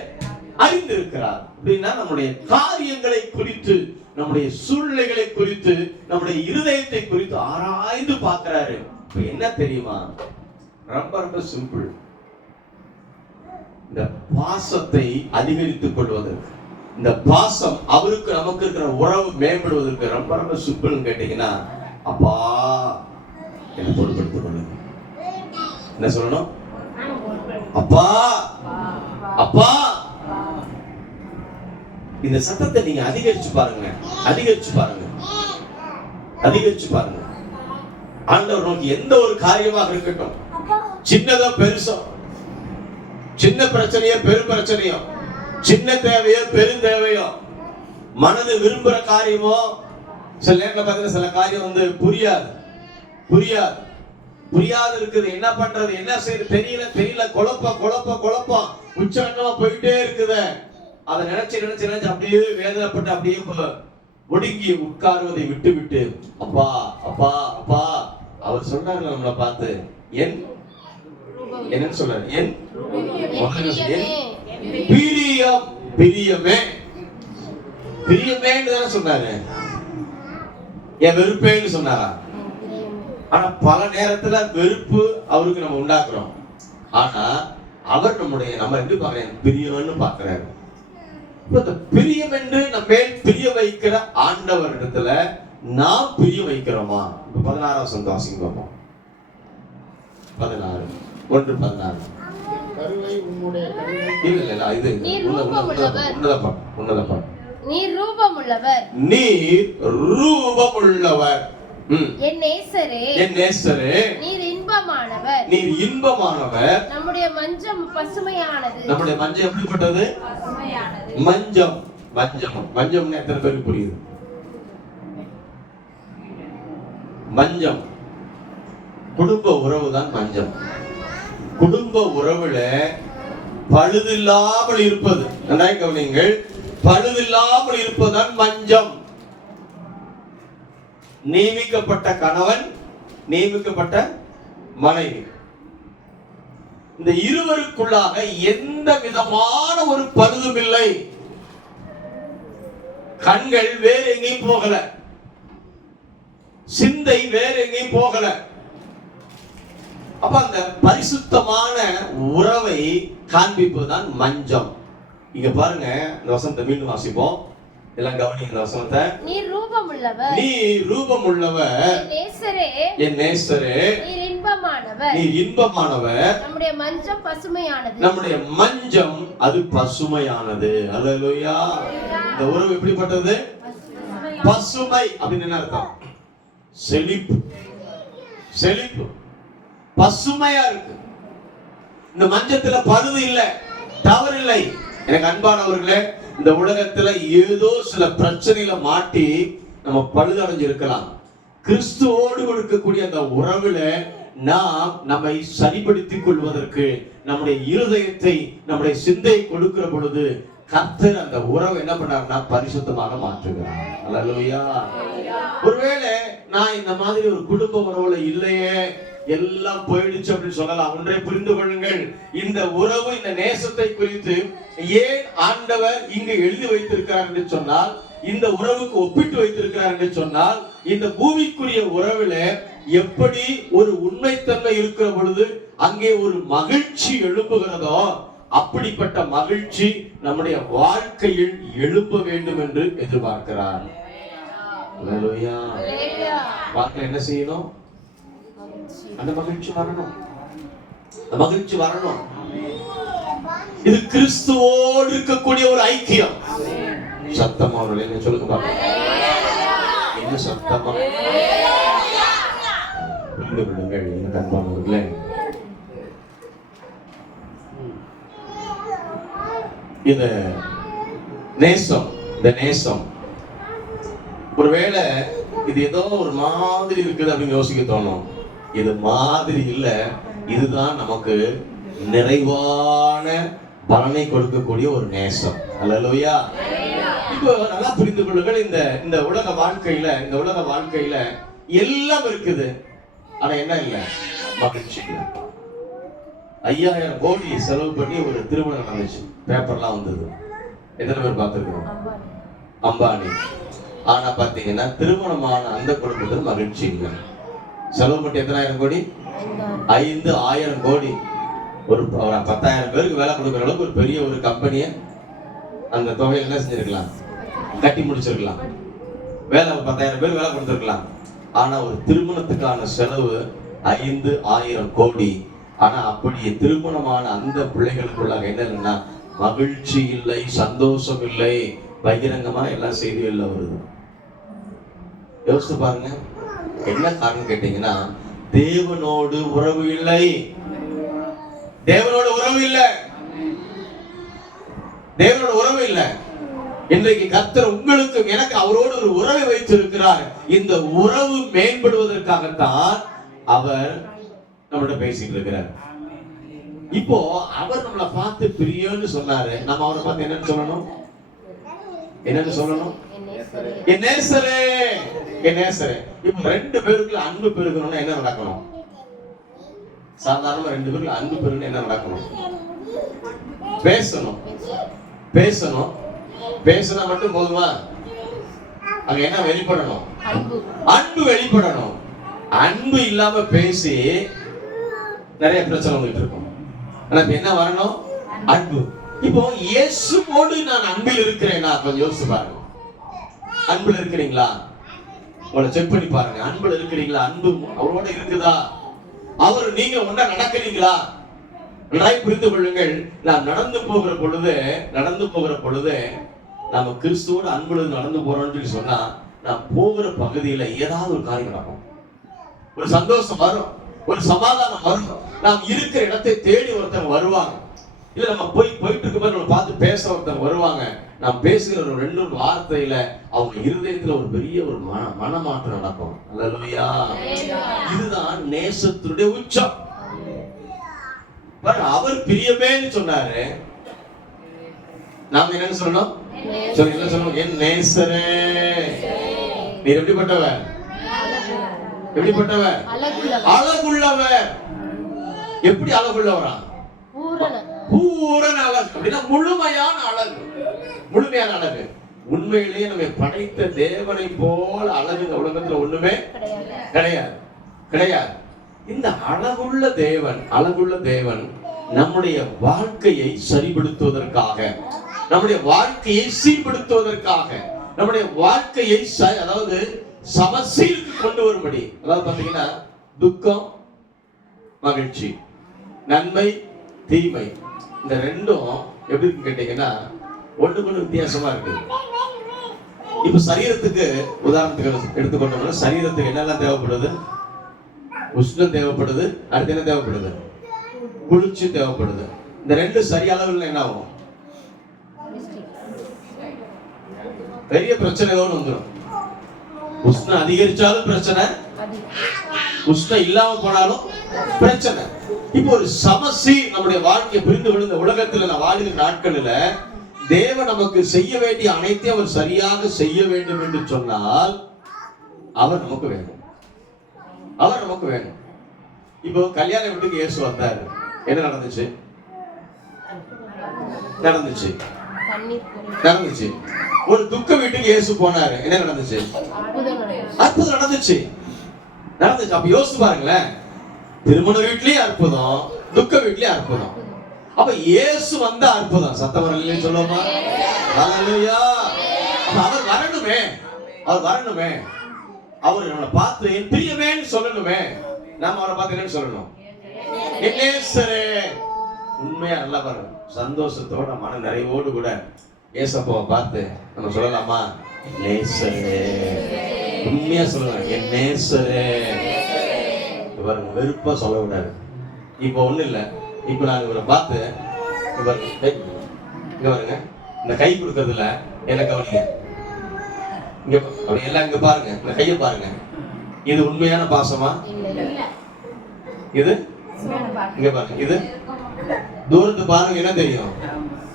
அறிந்திருக்கிறார். அப்படின்னா நம்முடைய காரியங்களை குறித்து, நம்முடைய சூழ்நிலைகளை குறித்து, நம்முடைய இருதயத்தை குறித்து ஆராய்ந்து பார்க்கிறாரு. இப்ப என்ன தெரியுமா? ரொம்ப ரொம்ப சிம்பிள். இந்த பாசத்தை அதிகரித்துக் கொள்வதற்கு, இந்த பாசம் அவருக்கு நமக்கு இருக்கிற உறவு மேம்படுவதற்கு ரொம்ப ரொம்ப சிம்பிள் கேட்டீங்கன்னா, அப்பா என்ன பொறுப்படுத்திக் கொள்ளுங்க. என்ன சொல்லணும்? அப்பா அப்பா. இந்த சத்தத்தை நீங்க அதிகரிச்சு பாருங்க, அதிகரிச்சு பாருங்க, அதிகரிச்சு பாருங்க. ஆண்டவர் நோக்கி எந்த ஒரு காரியமாக இருக்கட்டும், சின்னதோ பெருசோ, சின்ன பிரச்சனையோ பெரும் பிரச்சனையோ, சின்ன தேவையோ பெரும் தேவையோ, மனது விரும்புற காரியமோ, சில நேரத்தில் பார்த்தீங்கன்னா சில காரியம் புரியாது புரியாது புரியாது இருக்குது. என்ன பண்றது, என்ன செய்யறது தெரியல தெரியல, குழப்பம் உச்சகட்டமா போயிட்டே இருக்குது. அதை நினைச்சு நினைச்சு நினைச்சு அப்படியே வேதனைப்பட்டு அப்படியே ஒடுங்கி உட்காருவதை விட்டு விட்டு அப்பா அப்பா அப்பா. அவர் சொல்றாரு நம்மளை பார்த்து, என் என்னன்னு சொல்றாரு? என் பிரியம், பிரியமே, பிரியமேன்னு தானே சொன்னாரு. என் வெறுப்பேன்னு சொன்னாரா? ஆனா பல நேரத்துல வெறுப்பு அவருக்கு நம்ம உண்டாக்குறோம். ஆனா அவர் நம்ம எப்படி பாக்குறேன்? பிரியம்னு பாக்குறாரு. பிரியம் என்று நம்ம பிரிய வைக்கிற ஆண்டவர் இடத்துல நாம் பிரிய வைக்கிறோமா? 16ஆம் வசனம் வாசிப்போம். 16 1:16. நீர் ரூபமுள்ளவர், என் நேசரே, நீர் இன்பமானவர், நம்முடைய மஞ்சம் பசுமையானது. நம்முடைய மஞ்சம் எப்படிப்பட்டது? மஞ்சம். மஞ்சம்னு எத்தனை பேருக்கு புரியுது? மஞ்சம் குடும்ப உறவு தான் மஞ்சம். குடும்ப உறவுல பழுதில்லாமல் இருப்பது, நன்றாக கவனியுங்கள், பழுதில்லாமல் இருப்பதுதான் மஞ்சம். நியமிக்கப்பட்ட கணவன், நியமிக்கப்பட்ட மனைவி, இந்த இருவருக்குள்ளாக எந்த விதமான ஒரு பழுதும் இல்லை. கண்கள் வேற எங்கேயும் போகல, சிந்தை வேற எங்கேயும் போகல. அப்ப அந்த பரிசுத்தமான உறவை காண்பிப்பதுதான் மஞ்சம். இங்க பாருங்க, இந்த வசனத்தை மீண்டும் வாசிப்போம். எல்லாம் கவனிங்க இந்த வசனத்தை. நீர் ரூபமுள்ளவர், என் நேசரே, நீர் இன்பமானவர், நம்முடைய மஞ்சம் பசுமையானது, நம்முடைய மஞ்சம் அது பசுமையானது. அல்லேலூயா. இந்த உறவு எப்படிப்பட்டது? பசுமை அப்படின்னு என்ன அர்த்தம்? செழிப்பு, செழிப்பு, பசுமையா இருக்கு. இந்த மஞ்சத்துல பழுது இல்லை, தவறு இல்லை. எனக்கு அன்பானவர்களே, இந்த உலகத்துல ஏதோ சில பிரச்சனையில மாட்டி நம்ம பழுதடைஞ்சிருக்கலாம். கிறிஸ்துவோடு இருக்கக்கூடிய அந்த உறவுல நாம் நம்மை சரிப்படுத்திக் கொள்வதற்கு நம்முடைய இருதயத்தை, நம்முடைய சிந்தையை கொடுக்கிற பொழுது கர்த்தர் அந்த உறவை என்ன பண்ணாருன்னா பரிசுத்தமாக மாற்றுகிறார். அல்லேலூயா. ஒருவேளை நான் இந்த மாதிரி ஒரு குடும்ப உறவுல இல்லையே, எல்லாம் போயிடுச்சு அப்படின்னு சொல்லலாம். ஒன்றை புரிந்து கொள்ளுங்கள், இந்த உறவு, இந்த நேசத்தை குறித்து ஏன் ஆண்டவர் இங்கு எழுதி வைத்திருக்கிறார் என்று சொன்னால், இந்த உறவுக்கு ஒப்பிட்டு வைத்திருக்கிறார் என்று சொன்னால், இந்த பூமிக்குரிய உறவுல எப்படி ஒரு உண்மைத்தன்மை இருக்கிற பொழுது அங்கே ஒரு மகிழ்ச்சி எழும்புகிறதோ, அப்படிப்பட்ட மகிழ்ச்சி நம்முடைய வாழ்க்கையில் எழும்ப வேண்டும் என்று எதிர்பார்க்கிறார். அல்லேலூயா. வாழ்க்கையில் என்ன செய்யணும்? அந்த மகிழ்ச்சி வரணும், அந்த மகிழ்ச்சி வரணும். இது கிறிஸ்துவோடு இருக்கக்கூடிய ஒரு ஐக்கியம். சத்தமா அவர்கள் என்ன சொல்லுங்க பாருங்க, என்ன சத்தமா புரிந்து கொள்ளுங்கள். என்ன அன்பானவர்களே, இந்த நேசம், இந்த நேசம் ஒருவேளை இது ஏதோ ஒரு மாதிரி இருக்குது அப்படின்னு யோசிக்க தோணும். இது மாதிரி இல்ல, இதுதான் நமக்கு நிறைவான பலனை கொடுக்கக்கூடிய ஒரு நேசம். அல்லேலூயா. இப்போ நல்லா புரிந்து கொள்ளுங்கள், இந்த உலக வாழ்க்கையில எல்லாம் இருக்குது, ஆனா என்ன இல்ல? மகிழ்ச்சி இல்ல. 5000 கோடி செலவு பண்ணி ஒரு திருமணம் நடந்துச்சு, பேப்பர்லாம் வந்தது. எத்தனை பேர் பார்த்திருக்கோம்? அம்பானி. ஆனா பாத்தீங்கன்னா திருமணமான அந்த குடும்பத்தில் மகிழ்ச்சி இல்லை. செலவு மட்டும் எத்தனாயிரம் கோடி? 5000 கோடி. ஒரு 10,000 பேருக்கு வேலை கொடுக்குற அளவுக்கு ஒரு பெரிய ஒரு கம்பெனியை அந்த தொகையில் என்ன செஞ்சிருக்கலாம்? கட்டி முடிச்சிருக்கலாம். வேலை 10,000 பேர் வேலை கொடுத்துருக்கலாம். ஆனா ஒரு திருமணத்துக்கான செலவு 5000 கோடி. ஆனா அப்படி திருமணமான அந்த பிள்ளைகளுக்குள்ளாக என்ன இல்லைன்னா மகிழ்ச்சி இல்லை, சந்தோஷம் இல்லை, பகிரங்கமா எல்லாம் செய்திகள்ல வருது. யோசித்து பாருங்க, என்ன காரணம் கேட்டீங்கன்னா தேவனோடு உறவு இல்லை, தேவனோட உறவு இல்லை, தேவனோட உறவு இல்லை. இன்றைக்கு கர்த்தர் உங்களுக்கு எனக்கு அவரோடு ஒரு உறவை வைத்திருக்கிறார். இந்த உறவு மேம்படுவதற்காகத்தான் அவர் நம்மகிட்ட பேசிட்டு இருக்கிறார். இப்போ அவர் நம்மளை பார்த்து பிரியன்னு சொன்னாரு, நம்ம அவரை பார்த்து என்னன்னு சொல்லணும்? என்னன்னு சொல்லணும்? என் நேசரே, என் நேசரே. இப்ப 2 பேருக்குள்ள அன்பு பெருகணும்னா என்ன நடக்கணும்? சாதாரணமா 2 பேருக்குள்ள அன்பு பெருகணும் என்ன நடக்கணும்? பேசணும், பேசணும். பேசினா மட்டும் போதுமா? அங்க என்ன வெளிப்படணும்? அன்பு வெளிப்படணும். அன்பு இல்லாம பேசி நிறைய பிரச்சனை வந்துட்டு இருக்கும். ஆனா என்ன வரணும்? அன்பு. இப்போ இயேசுவோடு நான் அன்பில் இருக்கிறேனா? கொஞ்சம் யோசிச்சு பாருங்க. அன்புல இருக்கிறீங்களா? உங்களை செக் பண்ணி பாருங்க. அன்புல இருக்கிறீங்களா? அன்பு அவரோட இருக்குதா? அவர் நீங்க ஒண்ணா நடக்கிறீங்களா? நன்றாய் புரிந்து கொள்ளுங்கள். நாம் நடந்து போகிற பொழுது நாம கிறிஸ்துவோட அன்புல நடந்து போறோம்னு சொன்னா, நாம் போகிற பகுதியில ஏதாவது ஒரு காரியம் நடக்கும். ஒரு சந்தோஷம் வரும், ஒரு சமாதானம் வரும். நாம் இருக்கிற இடத்தை தேடி ஒருத்தவங்க வருவாங்க. இல்ல நம்ம போயிட்டு இருக்கும்போது நம்ம பார்த்து பேச ஒருத்தவங்க வருவாங்க. நாம் பேசுகிற ஒரு 2 வார்த்தையில அவங்க இருதயத்துல ஒரு பெரிய ஒரு மனமாற்றம் நடக்கும். அல்லேலூயா. இதுதான் நேசத்துடைய உச்சம். அவர் பிரியமேன்னு சொன்னாரு, நாம என்ன சொல்லணும்? என்ன சொல்லணும்? என் நேசரே. நீர் எப்படிப்பட்டவர்? எப்படிப்பட்டவர்? அழகுள்ளவர். எப்படி அழகுள்ளவரா? பூரண அழகு. அப்படின்னா முழுமையான அழகு. முழுமையான அழகு. உண்மையிலேயே நம்மை படைத்த தேவனை போல அழகு இந்த உலகத்துல ஒண்ணுமே கிடையாது, கிடையாது. இந்த அழகுள்ள தேவன் நம்முடைய வாழ்க்கையை சரிபடுத்துவதற்காக, நம்முடைய வாழ்க்கையை சீர்படுத்துவதற்காக, நம்முடைய வாழ்க்கையை அதாவது சமசீருக்கு கொண்டு வரும்படி, அதாவது பாத்தீங்கன்னா துக்கம் மகிழ்ச்சி, நன்மை தீமை, இந்த 2ம் எப்படி இருக்கு கேட்டீங்கன்னா ஒண்ணுக்கு வித்தியாசமா இருக்கு. இப்ப சரீரத்துக்கு உதாரணத்துக்கு எடுத்துக்கொண்டோம்னா, சரீரத்துக்கு என்னெல்லாம் தேவைப்படுது? உஷ்ணம் தேவைப்படுது. அடுத்து என்ன தேவைப்படுது? குளிர்ச்சி தேவைப்படுது. இந்த ரெண்டு சரி அளவில் என்ன ஆகும்? பெரிய பிரச்சனை ஏதோ வந்துடும். உஷ்ணம் அதிகரிச்சாலும் பிரச்சனை, உஷ்ணம் இல்லாம போனாலும் பிரச்சனை. இப்போ ஒரு சமசீர் நம்முடைய வாழ்க்கையை புரிந்து கொள்ள இந்த உலகத்துல நான் வாழ்கிற நாட்களில் தேவன் நமக்கு செய்ய வேண்டிய அனைத்தையும் அவர் சரியாக செய்ய வேண்டும் என்று சொன்னால் அவர் நமக்கு வேணும். அவர் நமக்கு வேணும். இப்போ கல்யாண வீட்டுக்கு இயேசு வந்தாரு, என்ன நடந்துச்சு? நடந்துச்சு நடந்துச்சு. ஒரு துக்க வீட்டுக்கு இயேசு போனாரு, என்ன நடந்துச்சு? அற்புதம் நடந்துச்சு நடந்துச்சு. அப்ப யோசிச்சு பாருங்களேன், திருமண வீட்லயும் அற்புதம், துக்க வீட்லயும் அற்புதம். அப்ப இயேசு வந்த அற்புதம். சத்தம் வரல சொல்லுவோமா? ஹல்லேலூயா. அவர் வரணுமே, அவர் வரணுமே, அவர் நம்மளை பார்த்து என் பிரியமேன்னு சொல்லணுமே. நாம அவரை பார்த்து என்ன சொல்லணும்? என்னேசரே. உண்மையா நல்லா பாருங்க, சந்தோஷத்தோட மன நிறைவோடு கூட ஏசப்பாவை பார்த்து நம்ம சொல்லலாமா? நேசரே. உண்மையா சொல்லலாம், என் நேசரே. பாருங்க, வெறுப்பா சொல்ல விடாது. இப்போ ஒண்ணு இல்ல, இப்போ நான் இவரை பார்த்து இங்க பாருங்க, இந்த கை கொடுக்கறதுல என்ன கவனிங்க, இங்க அப்படி எல்லாம் இங்க பாருங்க, இந்த கையை பாருங்க. இது உண்மையான பாசமா? இது இங்க பாருங்க, இது தூரத்து பாருங்க, என்ன தெரியும்?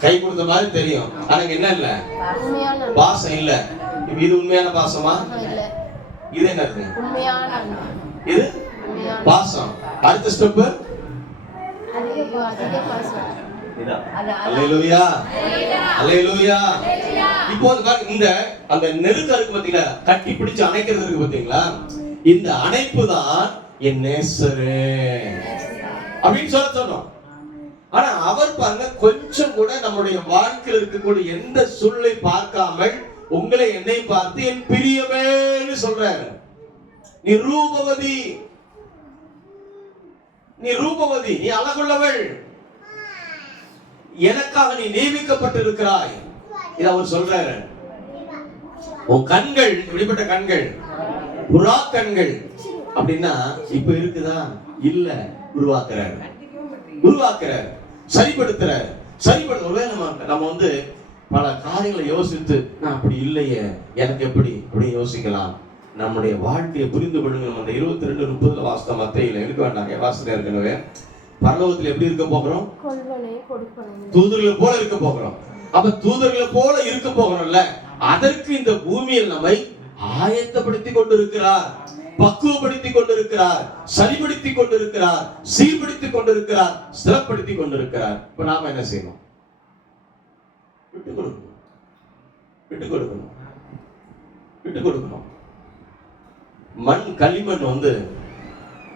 கை கொடுத்த மாதிரி தெரியும், ஆனா என்ன இல்ல, பாசம் இல்ல. இது உண்மையான பாசமா? இது என்ன இருக்கு? இது பாசம். அடுத்த ஸ்டெப் அல்லேலூயா அல்லேலூயா. இப்போ இந்த அந்த நெருக்கம் இருக்கு பாத்தீங்களா, கட்டி பிடிச்சு அணைக்கிறது இருக்கு பாத்தீங்களா, இந்த அணைப்பு தான் என் நேசரே அப்படின்னு சொல்ல சொன்னோம். ஆனா அவர் பாருங்க, கொஞ்சம் கூட நம்முடைய வாழ்க்கையில் இருக்கக்கூடிய எந்த சூழலை பார்க்காமல் உங்களை என்னை பார்த்து என் பிரியமேன்னு சொல்றாரு. நீ ரூபவதி, நீ ரூபவதி, நீ அழகுள்ளவள், எனக்காக நீ நியமிக்கப்பட்டிருக்கிறாய். இத அவர் சொல்றாரு. உன் கண்கள் இப்படிப்பட்ட கண்கள், புறா கண்கள் அப்படின்னா இப்ப இருக்குதா? இல்ல, உருவாக்குறாரு, உருவாக்குறாரு, சரிப்படுத்துறாரு, சரிப்படுத்த. நம்ம வந்து பல காரியங்களை யோசித்து நான் அப்படி இல்லையே, எனக்கு எப்படி அப்படி யோசிக்கலாம். நம்முடைய வாழ்க்கையை புரிந்து கொள்ளுங்க. நம்ம 22:30 வாசித்த மத்தையில எடுக்க வேண்டாங்க, வாசனை ஏற்கனவே. பரலோகத்தில் எப்படி இருக்க போகிறோம்? தூதர்களை போல இருக்க போகிறோம். அப்ப தூதர்களை போல இருக்க போகிறோம்ல, அதற்கு இந்த பூமியில் நம்மை ஆயத்தப்படுத்தி கொண்டிருக்கிறார், பக்குவப்படுத்தி கொண்டிருக்கிறார், சரிப்படுத்தி கொண்டிருக்கிறார், சீர்படுத்தி கொண்டிருக்கிறார், ஸ்திரப்படுத்தி கொண்டிருக்கிறார். இப்ப நாம என்ன செய்யணும்? விட்டு கொடுக்கணும், விட்டு கொடுக்கணும், விட்டு கொடுக்கணும். மண் களிமண் வந்து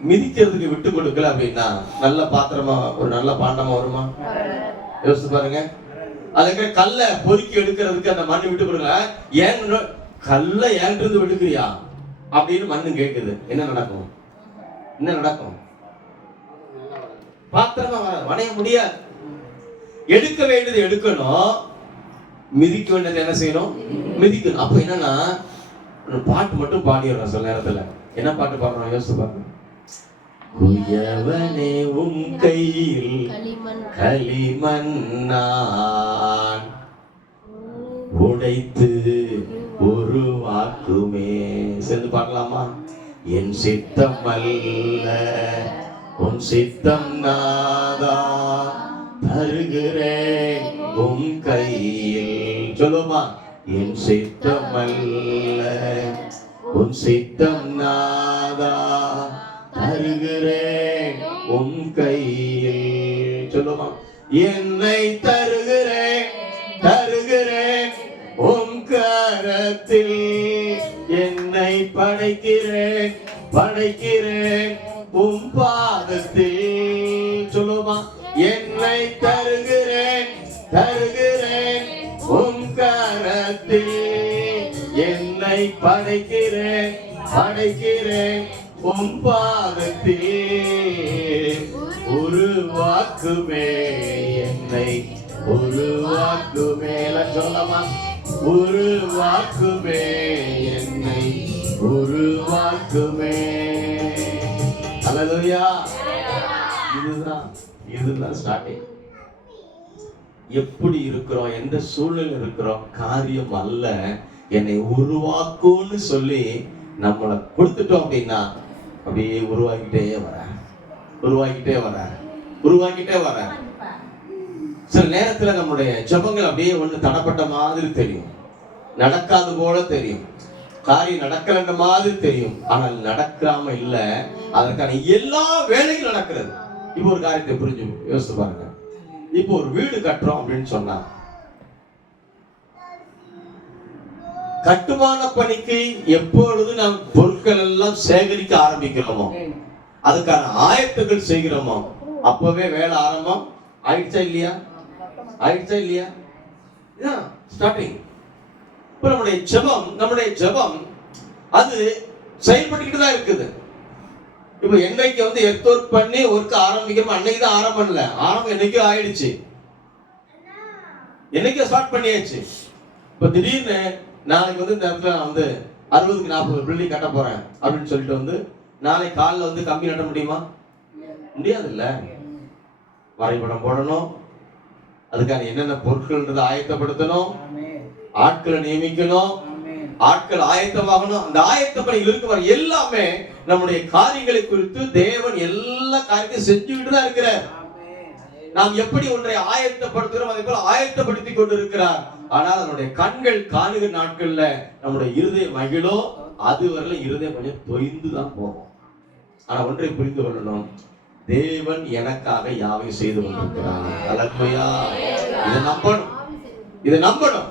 மிதிக்கிறதுக்கு விட்டு கொடுக்கல அப்படின்னா நல்ல பாத்திரமா, ஒரு நல்ல பாண்டமா வருமா? யோசிச்சு பாருங்க. அதுக்கு கல்லை பொறுக்கி எடுக்கிறதுக்கு அந்த மண் விட்டு கொடுக்கல. ஏன் கல்ல ஏன்றது எடுக்கிறியா அப்படின்னு மண்ணு கேட்குது. என்ன நடக்கும்? என்ன நடக்கும்? பாத்திரமா வராது, வணைய முடியாது. எடுக்க வேண்டியது எடுக்கணும், மிதிக்க வேண்டியது என்ன செய்யணும்? மிதிக்கணும். அப்ப என்னன்னா, பாட்டு மட்டும் பாடிடுறோம் சில நேரத்துல. என்ன பாட்டு பாடுறோம்? யோசிச்சு பாருங்க. குயவனே உன் கையில் களிமண் நான் உடைத்து உருவாக்குமே. சேர்ந்து பாடலாமா? என் சித்தம் அல்ல உன் சித்தம் நாதா, தருகிறேன் உன் கையில். சொல்லுமா? என் சித்தம் அல்ல உன் சித்தம் நாதா, தருகிறேன் உன் கையில். சொல்லுமா? என்னை தருகிறேன், தருகிறேன் உன் கரத்தில், என்னை படைக்கிறேன், படைக்கிறேன் உன் பாதத்தில். சொல்லுமா? என்னை தருகிறேன், தருகிறேன் உன் கரத்தில், என்னை படைக்கிறேன், படைக்கிறேன் உன் பாதத்தில். உருவாக்குமே என்னை, உருவாக்குமே. சொல்லமா? உருவாக்குமே என்னை, உருவாக்குமே. அல்லேலூயா. இதுதான் இதுதான் ஸ்டார்டிங். எப்படி இருக்கிறோம், எந்த சூழ்நிலை இருக்கிறோம் காரியம் அல்ல. என்னை உருவாக்கும்னு சொல்லி நம்மளை கொடுத்துட்டோம் அப்படின்னா அப்படியே உருவாக்கிட்டே வர. சில நேரத்துல நம்முடைய ஜெபங்கள் அப்படியே ஒண்ணு தடப்பட்ட மாதிரி தெரியும், நடக்காது போல தெரியும், காரியம் நடக்கலன்ற மாதிரி தெரியும். ஆனால் நடக்காம இல்ல, அதற்கான எல்லா வேலையும் நடக்கிறது. இப்போ ஒரு காரியத்தை புரிஞ்சு யோசிச்சு பாருங்க. இப்போ ஒரு வீடு கட்டுறோம் அப்படின்னு சொன்னா, கட்டுமான பணிக்கு எப்பொழுது நாம் பொருட்கள் எல்லாம் சேகரிக்க ஆரம்பிக்கிறோமோ, அதுக்கான ஆயத்தங்கள் செய்கிறோமோ, அப்பவே வேலை ஆரம்பம் ஆயிடுச்சா இல்லையா? ஸ்டார்டிங். இப்ப நம்முடைய ஜெபம் அது செயல்பட்டுக்கிட்டு தான் இருக்குது. இப்ப என்னைக்கு எர்த்வொர்க் பண்ணி ஒர்க் ஆரம்பிக்கிறோம், அன்னைக்கு தான் ஆரம்பம் இல்ல, ஆரம்பம் என்னைக்கோ ஆயிடுச்சு, என்னைக்கோ ஸ்டார்ட் பண்ணியாச்சு. இப்ப திடீர்னு நாளைக்கு இந்த இடத்துல 60க்கு 40 பில்டிங் கட்ட போறேன் அப்படின்னு சொல்லிட்டு நாளைக்கு காலில் கம்பி நட்ட முடியுமா? முடியாது இல்ல. வரைபடம் போடணும், அதுக்கான என்னென்ன பொருட்கள்ன்றதை ஆயத்தப்படுத்தணும், ஆட்களை நியமிக்கணும், ஆட்கள் ஆயத்தமாகணும். அந்த ஆயத்த பணியில் இருக்கிற எல்லாமே நம்முடைய காரியங்களை குறித்து தேவன் எல்லா காரியத்தையும் செஞ்சுக்கிட்டு தான் இருக்கிறார். நாம் எப்படி ஒன்றை ஆயத்தப்படுத்துகிறோம் அதே போல ஆயத்தப்படுத்தி கொண்டிருக்கிறார். ஆனால் அதனுடைய கண்கள் காணுகிற நாட்கள்ல நம்முடைய இருதயம் மகிழோ, அது வரல இருதயம் கொஞ்சம் தொய்ந்து தான் போகும். ஆனா ஒன்றை புரிந்து கொள்ளணும், தேவன் எனக்காக யாவையும் செய்து கொண்டிருக்கிறார். அல்லேலூயா. இதை நம்பணும்.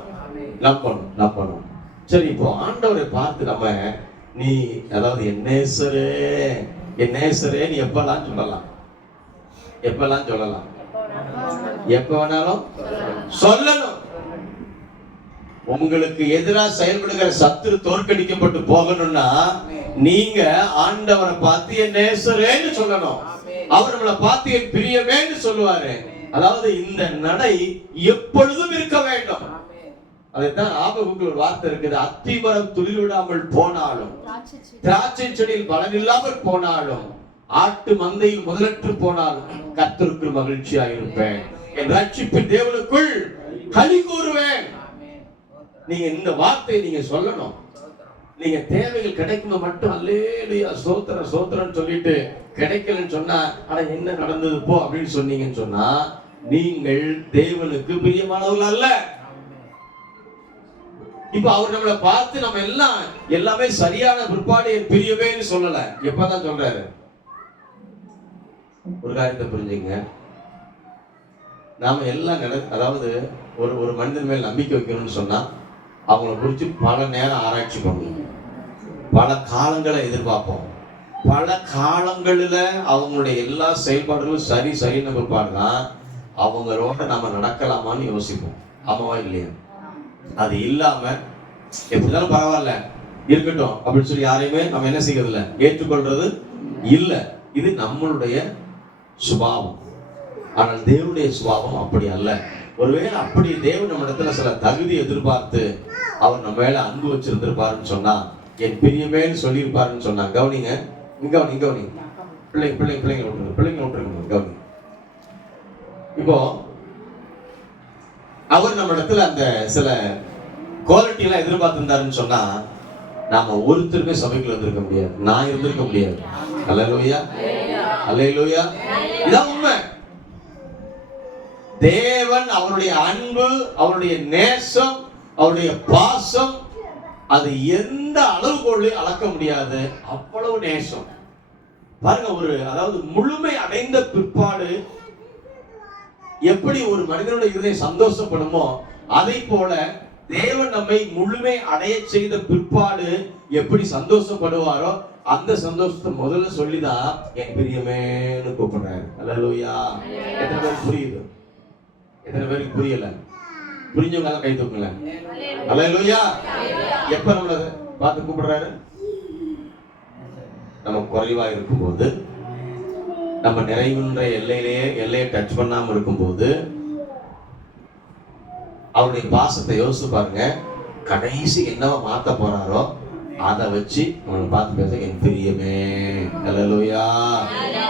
சரி, இப்போ ஆண்டவரை பார்த்து நம்ம என் நேசரே நீ எப்பெல்லாம் சொல்லலாம், எப்ப வேணாலும் சொல்லணும். உங்களுக்கு எதிராக செயல்படுகிற சத்துரு தோற்கடிக்கப்பட்டு போகணும்னா நீங்க ஆண்டவரை பார்த்து என் நேசரேன்னு சொல்லணும். அவர் நம்மளை பார்த்து என் பிரியமேன்னு சொல்லுவாரு. அதாவது இந்த நடை எப்பொழுதும் இருக்க வேண்டும். அதைத்தான் ஆபகுக்கு ஒரு வார்த்தை இருக்குது, அத்திமரம் துளிர் விடாமல் போனாலும், திராட்சை செடியில் பலன் இல்லாமல் போனாலும், ஆட்டு மந்தையில் முதலற்று போனாலும் கர்த்தருக்குள் மகிழ்ச்சியாக இருப்பேன், என் ரட்சிப்பின் தேவனுக்குள் களி கூறுவேன். நீங்க இந்த வார்த்தையை நீங்க சொல்லணும். நீங்க தேவைகள் கிடைக்கும் மட்டும் அல்லேலூயா சோத்திரம் சொல்லிட்டு கிடைக்கலன்னு சொன்னா ஆனா என்ன நடந்தது போ அப்படின்னு சொன்னீங்கன்னு சொன்னா நீங்கள் தேவனுக்கு பிரியமானவர்கள் அல்ல. இப்ப அவர் நம்மளை பார்த்து நம்ம எல்லாமே சரியான பிற்பாடு என் பிரியவேன்னு சொல்லல. எப்பதான் சொல்றாரு? ஒரு காரியத்தை புரிஞ்சுங்க, நாம எல்லாம் அதாவது ஒரு மனிதன் மேல் நம்பிக்கை வைக்கணும்னு சொன்னா அவங்களை குறித்து பல நேரம் ஆராய்ச்சி பண்ணணும், பல காலங்களை எதிர்பார்ப்போம், பல காலங்களில் அவங்களுடைய எல்லா செயல்பாடுகளும் சரின்னு பிற்பாடுதான் அவங்களோட நம்ம நடக்கலாமான்னு யோசிப்போம். ஆமாவா இல்லையா? அது இல்லாம எப்படினாலும் பரவாயில்ல இருக்கட்டும் அப்படின்னு சொல்லி யாரையுமே நம்ம என்ன செய்யறது இல்லை, ஏற்றுக்கொள்றது இல்லை. இது நம்மளுடைய சுபாவம். ஆனால் தேவனுடைய சுபாவம் அப்படி அல்ல. ஒருவேளை அப்படி தேவன் நம்ம இடத்துல சில தகுதி எதிர்பார்த்து அவர் நம்ம மேல அன்பு வச்சிருந்திருப்பாருன்னு சொன்னா, என் பிரியமேன்னு சொல்லியிருப்பாருன்னு சொன்னா, கவனிங்க, பிள்ளைங்க விட்டுருங்க, கவனி. இப்போ அவர் நம்ம இடத்துல அந்த சில குவாலிட்டி எல்லாம் எதிர்பார்த்திருந்தாருன்னு சொன்னா நாம ஒருத்தருமே சபைக்குள்ள வந்திருக்க முடியாது, நான் இருந்திருக்க முடியாது. அல்லேலூயா. இதான் உண்மை. தேவன் அவருடைய அன்பு, அவருடைய நேசம், அவருடைய பாசம், அது எந்த அளவுகோலையும் அளக்க முடியாது. அவ்வளவு நேசம் பாருங்க. அதாவது முழுமை அடைந்த பிற்பாடு எப்படி ஒரு மனிதனுடைய இருதயம் சந்தோஷப்படுமோ அதை போல தேவன் நம்மை முழுமை அடைய செய்த பிற்பாடு எப்படி சந்தோஷப்படுவாரோ அந்த சந்தோஷத்தை முதல்ல சொல்லிதான் என் பிரியமேன்னு கூப்பிடுறாரு. அல்லேலூயா. எத்தனை பேருக்கு புரியுது? எத்தனை பேருக்கு புரியல? புரிஞ்சவங்க கை தூக்குங்க. அல்லேலூயா. எப்ப நம்மள பார்த்து கூப்பிடுறாரு? நம்ம குறைவா இருக்கும்போது, நம்ம நிறைவுன்ற எல்லையை டச் பண்ணாம இருக்கும்போது, அவருடைய பாசத்தை யோசிச்சு பாருங்க. கடைசி என்னவா மாத்த போறாரோ அதை வச்சு அவனை பார்த்து பேச என் பிரியமே. அல்லேலூயா.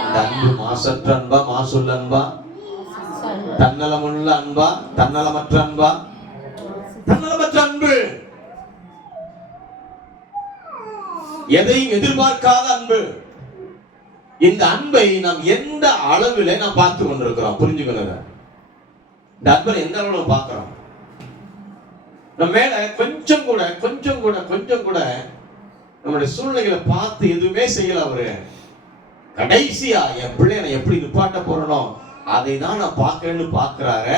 இந்த அன்பு மாசற்ற அன்பா, மாசுள்ள அன்பா, தன்னலமுள்ள அன்பா, தன்னலமற்ற அன்பா? தன்னலமற்ற அன்பு. எதையும் எதிர்பார்க்காத அன்பு. இந்த அன்பை நாம் எந்த அளவில் நாம் பார்த்து கொண்டிருக்கிறோம்? புரிஞ்சுக்கணுங்க. இந்த அன்பை எந்த அளவில் பார்க்கிறோம்? நம்ம மேல கொஞ்சம் கூட நம்மளுடைய சூழ்நிலைகளை பார்த்து எதுவுமே செய்யல. அவரு கடைசியா என் பிள்ளை நான் எப்படி நிப்பாட்ட போறனோ அதை தான் நான் பார்க்கிறேன்னு பார்க்கிறாரு.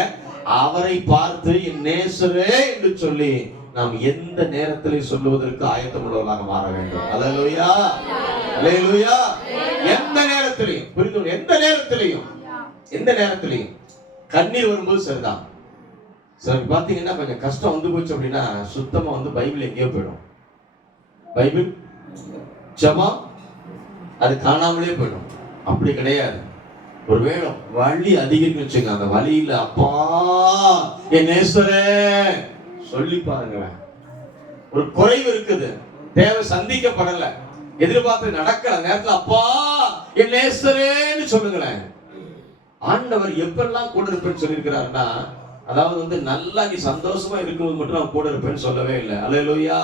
அவரை பார்த்து என் நேசரே என்று சொல்லி நாம் எந்த நேரத்திலையும் சொல்லுவதற்கு ஆயத்தமுள்ளவர்களாக மாற வேண்டும். அல்லேலூயா, அல்லேலூயா. எந்த நேரத்திலையும், புரிந்து, எந்த நேரத்திலையும் கண்ணீர் வரும்போது சரிதான். சிலருக்கு பார்த்தீங்கன்னா கொஞ்சம் கஷ்டம் வந்து போச்சு அப்படின்னா சுத்தமா பைபிள் எங்கேயோ போயிடும். பைபிள் ஜெபம் அது காணாமலே போயிடும். அப்படி கிடையாது. ஒருவேளை வலி அதிகம் வச்சுங்க, அந்த வலியில அப்பா என் நேசரே சொல்லி பாருங்களேன். ஒரு குறைவு இருக்குது, தேவை சந்திக்கப்படல, எதிர்பார்த்து நடக்கல நேரத்துல அப்பா என் நேசரேன்னு சொல்லுங்களேன். ஆண்டவர் எப்பெல்லாம் கூட இருப்பேன்னு சொல்லியிருக்கிறாருன்னா, அதாவது நல்லா நீ சந்தோஷமா இருக்கும்போது மட்டும் நான் கூட இருப்பேன்னு சொல்லவே இல்லை. அல்லேலூயா.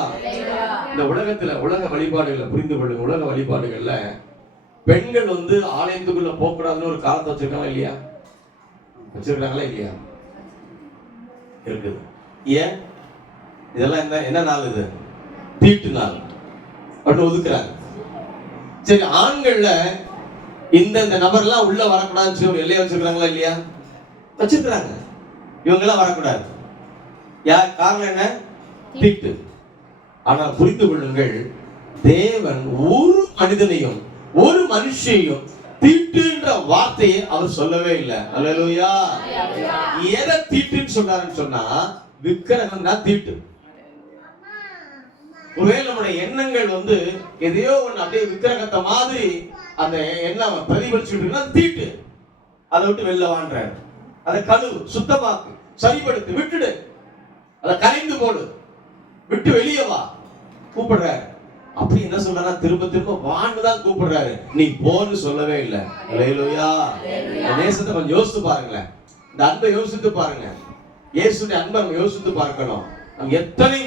இந்த உலகத்துல உலக வழிபாடுகள்ல புரிந்து கொள்ளுங்க, உலக வழிபாடுகள்ல பெண்கள் ஆலயத்துக்குள்ள போக கூடாதுன்னு ஒரு காலத்தை வச்சிருக்காங்களா இல்லையா? வச்சிருக்காங்களா இல்லையா? இருக்குது. ஏன்? இதெல்லாம் என்ன நாள்? இது தீட்டு நாள் அப்படின்னு ஒதுக்குறாங்க. சரி, ஆண்கள்ல இந்த நபர்லாம் உள்ள வரக்கூடாதுன்னு சொல்லி ஒரு எல்லையை வச்சிருக்காங்களா இல்லையா? வச்சிருக்கிறாங்க. இவங்கெல்லாம் வரக்கூடாது. யார் காரணம்? என்ன? தீட்டு. ஆனால் புரிந்து கொள்ளுங்கள், தேவன் ஒரு மனிதனையும் ஒரு மனுஷையும் தீட்டுன்ற வார்த்தையை அவர் சொல்லவே இல்லை. அல்லேலூயா. எதை தீட்டுன்னு சொன்னாருன்னு சொன்னா, விக்கிரகம் தான் தீட்டு. ஒருவேளை நம்முடைய எண்ணங்கள் எதையோ ஒண்ணு அப்படியே விக்கிரகத்தை மாதிரி அந்த எண்ணம் பிரதிபலிச்சுட்டு இருக்குன்னா தீட்டு. அதை விட்டு வெளில வான்றாரு. அதை கழுவு, சுத்தமாக்கு, சரிப்படுத்து, விட்டுடு, அதை கரைந்து போடு, விட்டு வெளியே வா கூப்பிடுறாரு. அப்படி என்ன சொல்றாரு? திரும்ப திரும்ப வான்னு தான் கூப்பிடுறாரு, நீ போன்னு சொல்லவே இல்லை. அல்லேலூயா. நேசத்தை கொஞ்சம் யோசித்து பாருங்களேன். இந்த அன்பை யோசித்து பாருங்க. இயேசுடைய அன்பை நம்ம யோசித்து பார்க்கணும். நம்ம எத்தனை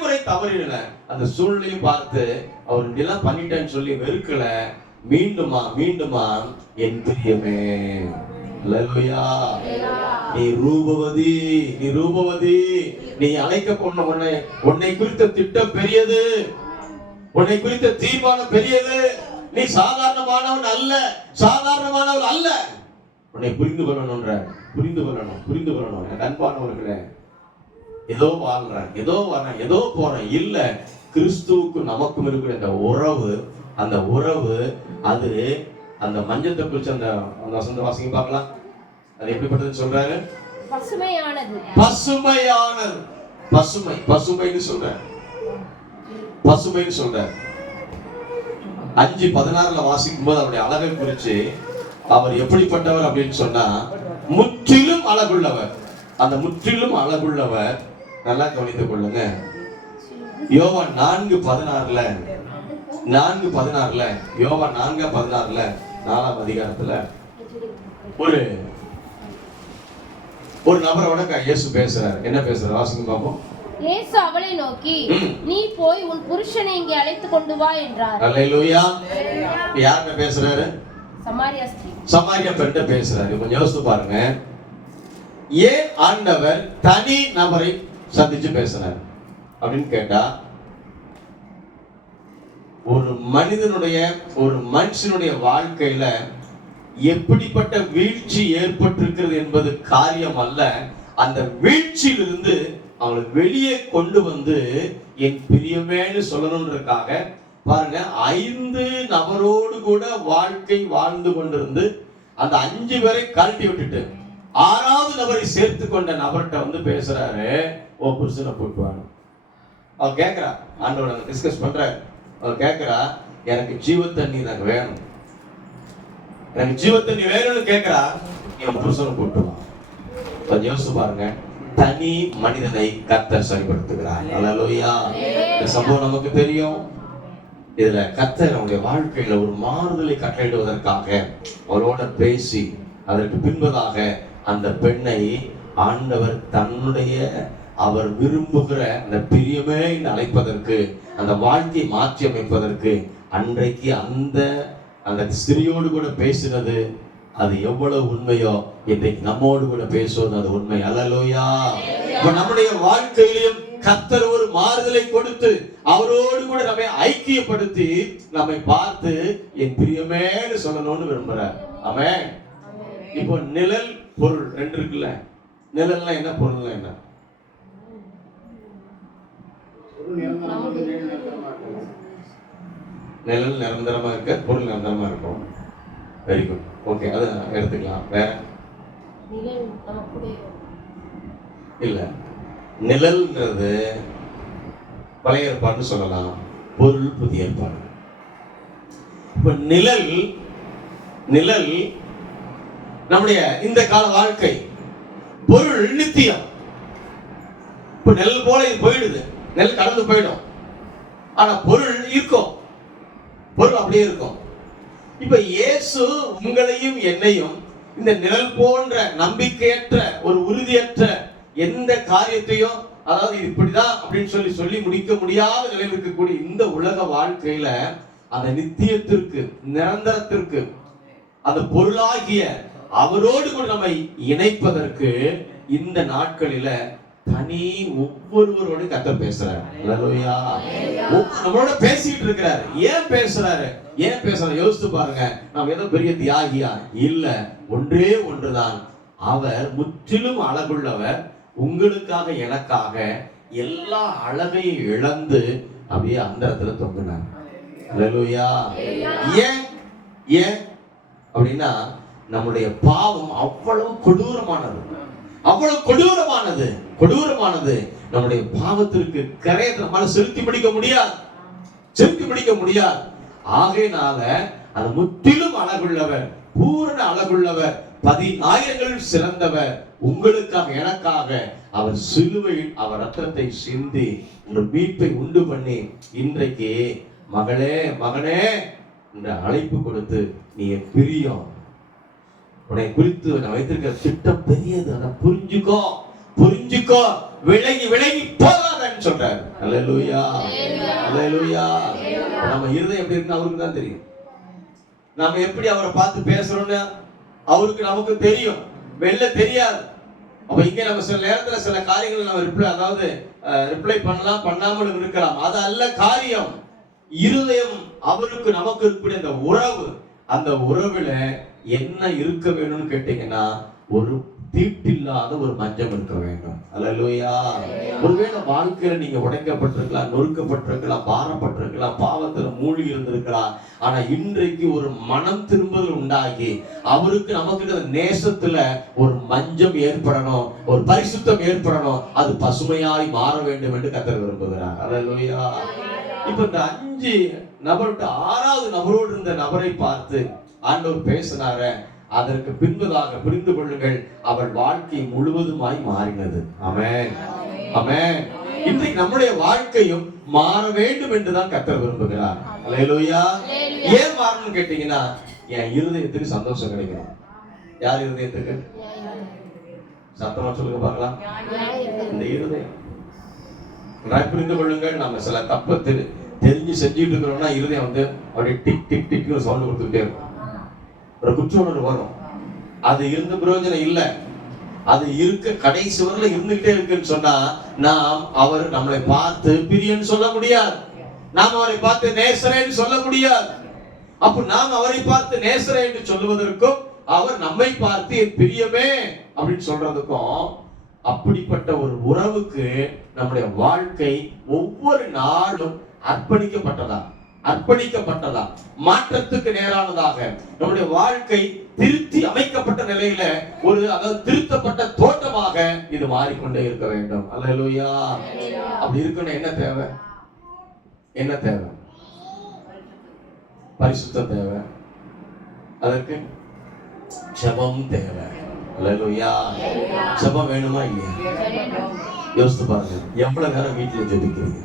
முறை தவறிடல, அந்த சூழ்நிலையும் பார்த்து அவர் இப்படிலாம் பண்ணிட்டேன்னு சொல்லி வெறுக்கல. மீண்டுமா என் பிரியமே. அல்லேலூயா. நீ ரூபவதி, நீ அழைக்கப்பட்ட உன்னை குறித்த திட்டம் பெரியது, உன்னை குறித்த தீர்மானம் பெரியது. நீ சாதாரணமானவன் அல்ல. உன்னை புரிந்து கொள்ளணும். அன்பானவர்களே, ஏதோ வாழ்றேன், ஏதோ போறேன் இல்ல. கிறிஸ்துவுக்கு நமக்கும் இருக்கிற இந்த உறவு, அந்த உறவு அது அந்த மஞ்சத்தை குறிச்சு அந்த வசந்த வாசிங்க பார்க்கலாம். அது எப்படிப்பட்டதுன்னு சொல்றாரு? பசுமையானது. பசுமைன்னு சொல்றாரு. 5:16 வாசிக்கும் போது அவருடைய அழகை குறிச்சு அவர் எப்படிப்பட்டவர் அப்படின்னு சொன்னா, முற்றிலும் அழகுள்ளவர். அந்த முற்றிலும் அழகுள்ளவர் நல்லா கவனித்துக் கொள்ளுங்க. யோவான் 4:16 யோவான் 4:16 4ஆம் அதிகாரத்துல ஒரு நபரோட இயேசு பேசுறாரு. என்ன பேசுறாரு? வாசிங்க பாப்போம். இயேசு அவளை நோக்கி, நீ போய் உன் புருஷனை இங்கே அழைத்து கொண்டு வா என்றார். அல்லேலூயா. யார்கிட்ட பேசுறாரு? சமாரியா பெண்கிட்ட பேசுறாரு. கொஞ்சம் யோசித்து பாருங்க, ஏன் ஆண்டவர் தனி நபரை சந்திச்சு பேசுறாரு அப்படின்னு கேட்டா, ஒரு மனுஷனுடைய வாழ்க்கையில எப்படிப்பட்ட வீழ்ச்சி ஏற்பட்டிருக்கிறது என்பது காரியம் அல்ல. அந்த வீழ்ச்சியிலிருந்து அவங்களை வெளியே கொண்டு என் பிரியமேன்னு சொல்லணும்ன்றதுக்காக பாருங்க, 5 நபரோடு கூட வாழ்க்கை வாழ்ந்து கொண்டிருந்து அந்த 5 பேரை கழட்டி விட்டுட்டு 6வது நபரை சேர்த்து கொண்ட நபர்கிட்ட பேசுறாரு, ஓ புருஷனை போட்டுவாங்க. அவர் கேட்கிறா, ஆண்டோட டிஸ்கஸ் பண்றாரு. அவர் கேட்கிறா, எனக்கு ஜீவ தண்ணீர் எனக்கு வேணும், எனக்கு ஜீவ தண்ணி வேணும்னு கேட்கிறா. என் புருஷனை போட்டுவான். கொஞ்சம் யோசிச்சு பாருங்க, தனி மனிதனை கர்த்தர் சரிப்படுத்துகிறார். அல்லேலூயா. இந்த சம்பவம் நமக்கு தெரியும். இதுல கர்த்தர் அவருடைய வாழ்க்கையில ஒரு மாறுதலை கட்டளையிடுவதற்காக அவரோட பேசி அதற்கு பின்பதாக அந்த பெண்ணை ஆண்டவர் தன்னுடைய அவர் விரும்புகிற அந்த பிரியமே அழைப்பதற்கு, அந்த வாழ்க்கையை மாற்றி அமைப்பதற்கு அன்றைக்கு அந்த ஸ்திரியோடு கூட பேசினது அது எவ்வளவு உண்மையோ இன்றைக்கு நம்மோடு கூட பேசுவது அது உண்மை. அல்லேலூயா. இப்ப நம்முடைய வாழ்க்கையிலும் கர்த்தர் ஒரு மாறுதலை கொடுத்து அவரோடு கூட நம்மை ஐக்கியப்படுத்தி நம்மை பார்த்து என் பிரியமேன்னு சொல்லணும்னு விரும்புறார். ஆமென். இப்போ நிழல் பொருள் ரெண்டு இருக்குல்ல. நிழல்னா என்ன, பொருள்னா என்ன? நிழல் நிரந்தரமா இருக்க, பொருள் நிரந்தரமா இருக்கும். Very good. ஓகே, அதை எடுத்துக்கலாம். வேற இல்ல, நிழல்ங்கிறது பழைய ஏற்பாடுன்னு சொல்லலாம், பொருள் புதிய ஏற்பாடு. இப்ப நிழல் நம்முடைய இந்த கால வாழ்க்கை, பொருள் நித்தியம். இப்ப நெல் போல இது போயிடுது, நெல் கடந்து போயிடும், ஆனா பொருள் இருக்கும், பொருள் அப்படியே இருக்கும். இப்ப இயேசு உங்களையும் என்னையும் இந்த நிழல் போன்ற நம்பிக்கையற்ற ஒரு உறுதியற்ற எந்த காரியத்தையும், அதாவது இப்படிதான் அப்படின்னு சொல்லி முடிக்க முடியாத நிலையில் இருக்கக்கூடிய இந்த உலக வாழ்க்கையில அந்த நித்தியத்திற்கு, நிரந்தரத்திற்கு, அந்த பொருளாகிய அவரோடு கூட நம்மை இணைப்பதற்கு இந்த நாட்களில தனி ஒவ்வொருவரோட கர்த்தர் பேசுறாரு. அல்லேலூயா. நம்மளோட பேசிட்டு இருக்கிறாரு. ஏன் பேசுறாரு யோசித்து பாருங்க. நாம் ஏதோ பெரிய தியாகியா இல்ல, ஒன்றே ஒன்றுதான். அவர் முற்றிலும் அழகுள்ளவர். உங்களுக்காக எனக்காக எல்லா அழகையும் இழந்து அப்படியே அந்த இடத்துல தொங்கினார். அல்லேலூயா. ஏன் அப்படின்னா நம்முடைய பாவம் அவ்வளவு கொடூரமானது, அவ்வளவு கொடூரமானது. நம்முடைய பாவத்திற்கு கரையை நம்மால செலுத்தி பிடிக்க முடியாது. ஆகையினால அது முற்றிலும் அழகுள்ளவர், பூரண அழகுள்ளவர், 10,000 சிறந்தவர். உங்களுக்காக எனக்காக அவர் சிலுவையில் அவர் ரத்தத்தை சிந்தி ஒரு மீட்பை உண்டு பண்ணி இன்றைக்கு மகளே மகனே என்ற அழைப்பு கொடுத்து, நீ என் பிரியம், உன்னை குறித்து நான் வைத்திருக்கிற திட்டம் பெரியது, அதை புரிஞ்சுக்கோ, விலகி போகாதன்னு சொல்றாரு. அல்லேலூயா. நம்ம இருதயம் எப்படி இருக்குன்னு அவருக்கு தான் தெரியும். நாம எப்படி அவரை பார்த்து பேசுறோம்னு அவருக்கு நமக்கு தெரியும், வெளில தெரியாது. அப்ப இங்க நம்ம சில நேரத்துல சில காரியங்கள் நம்ம ரிப்ளை பண்ணலாம், பண்ணாமலும் இருக்கலாம். அது அல்ல காரியம். இருதயம் அவருக்கு நமக்கு இருக்கக்கூடிய அந்த உறவு, அந்த உறவுல என்ன இருக்க வேணும்னு கேட்டீங்கன்னா ஒரு தீட்டில்லாத ஒரு மஞ்சம் இருக்க வேண்டும். அல்லேலூயா. ஒருவேளை வாழ்க்கையில நீங்க உடைக்கப்பட்டிருக்கலாம், நொறுக்கப்பட்டிருக்கலாம், பாரப்பட்டிருக்கலாம், பாவத்துல மூழ்கி இருந்திருக்கலாம். ஆனா இன்றைக்கு ஒரு மனம் திரும்புதல் உண்டாகி அவருக்கு நமக்கு நேசத்துல ஒரு மஞ்சம் ஏற்படணும், ஒரு பரிசுத்தம் ஏற்படணும், அது பசுமையாய் மாற வேண்டும் என்று கர்த்தர் விரும்புகிறார். அல்லேலூயா. இப்ப இந்த 5 நபர்கிட்ட 6வது நபரோடு இருந்த நபரை பார்த்து ஆண்டவர் பேசினார. அதற்கு பின்பதாக புரிந்து கொள்ளுங்கள், அவள் வாழ்க்கை முழுவதுமாய் மாறினது. ஆமென். இன்றைக்கு நம்முடைய வாழ்க்கையும் மாற வேண்டும் என்றுதான் கர்த்தர் விரும்புகிறார். அல்லேலூயா. ஏன் மாறணும்னு கேட்டீங்கன்னா, என் இருதயத்துக்கு சந்தோஷம் கிடைக்கணும். யார் இருதயத்துக்கு? சத்தமா சொல்லுங்க பார்க்கலாம். இந்த இருதயம். புரிந்து கொள்ளுங்கள், நம்ம சில தப்பை தெரிஞ்சு செஞ்சுட்டு இருக்கிறோம்னா இருதயம் அப்படியே டிக் டிக் டிக்னு சவுண்ட் கொடுத்துட்டே இருக்கும். ஒரு குற்ற உணர்வு வரும். அது இருந்த பிரயோஜனம் இல்லை. அது இருக்க கடைசி வரல இருந்துகிட்டே இருக்குன்னு சொன்னா நாம் அவர் நம்மளை பார்த்து பிரியன்னு சொல்ல முடியாது, நாம் அவரை பார்த்து நேசரேன்னு சொல்ல முடியாது. அப்ப நாம் அவரை பார்த்து நேசரே என்று சொல்லுவதற்கும் அவர் நம்மை பார்த்து பிரியமே அப்படின்னு சொல்றதுக்கும் அப்படிப்பட்ட ஒரு உறவுக்கு நம்முடைய வாழ்க்கை ஒவ்வொரு நாளும் அர்ப்பணிக்கப்பட்டதா, மாற்றத்துக்கு நேரானதாக நம்முடைய வாழ்க்கை திருத்தி அமைக்கப்பட்ட நிலையில அதாவது திருத்தப்பட்ட தோட்டமாக இது மாறிக்கொண்டே இருக்க வேண்டும். அல்லேலூயா. அப்படி இருக்கணும். என்ன தேவை? பரிசுத்தம் தேவை. அதற்கு ஜெபம் தேவை. அல்லேலூயா. ஜெபம் வேணுமா இல்லையா? யோசித்து பாருங்க. எவ்வளவு நேரம் வீட்டுல ஜெபிக்கிறீங்க?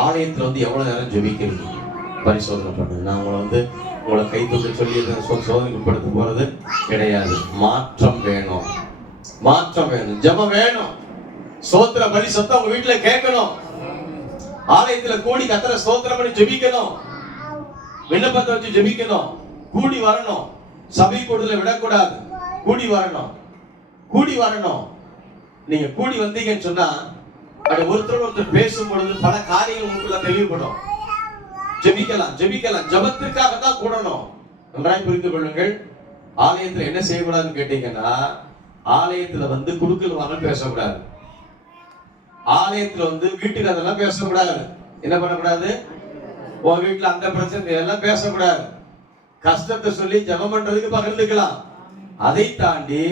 ஆலயத்துல எவ்வளவு நேரம் ஜெபிக்கிறீங்க? பரிசோதனை பண்ணுங்க. நான் உங்களை உங்களை கை தூக்க சொல்லி சோதனைப்படுத்த போறது கிடையாது. மாற்றம் வேணும், மாற்றம் வேணும், ஜெபம் வேணும், ஸ்தோத்திர பலி சத்தம் உங்க வீட்டுல கேட்கணும், ஆலயத்துல கூடி கர்த்தரை ஸ்தோத்திரம் பண்ணி ஜெபிக்கணும், விண்ணப்பத்தை வச்சு ஜெபிக்கணும், கூடி வரணும், சபை கூடுதல விடக்கூடாது, கூடி வரணும், கூடி வரணும். நீங்க கூடி வந்தீங்கன்னு சொன்னா அது ஒருத்தர் பேசும் பொழுது பல காரியங்கள் உங்களுக்குள்ள தெளிவுபடும். ஜெபிக்கலாம், ஜெபிக்கலாம், ஜெபத்திற்காக தான் கூடணும். நன்றாய் புரிந்து கொள்ளுங்கள். ஆலயத்துல என்ன செய்யக்கூடாதுன்னு கேட்டீங்கன்னா, ஆலயத்துல வந்து குடுக்கல் வாங்கல் பேசக்கூடாது, ஆலயத்துல வந்து வீட்டுக்கு அதெல்லாம் பேசக்கூடாது. என்ன பண்ணக்கூடாது? உன் வீட்டுல அந்த பிரச்சனை எல்லாம் பேசக்கூடாது. கஷ்டத்தை சொல்லி ஜெபம் பண்றதுக்கு பகிர்ந்துக்கலாம். அதை தாண்டி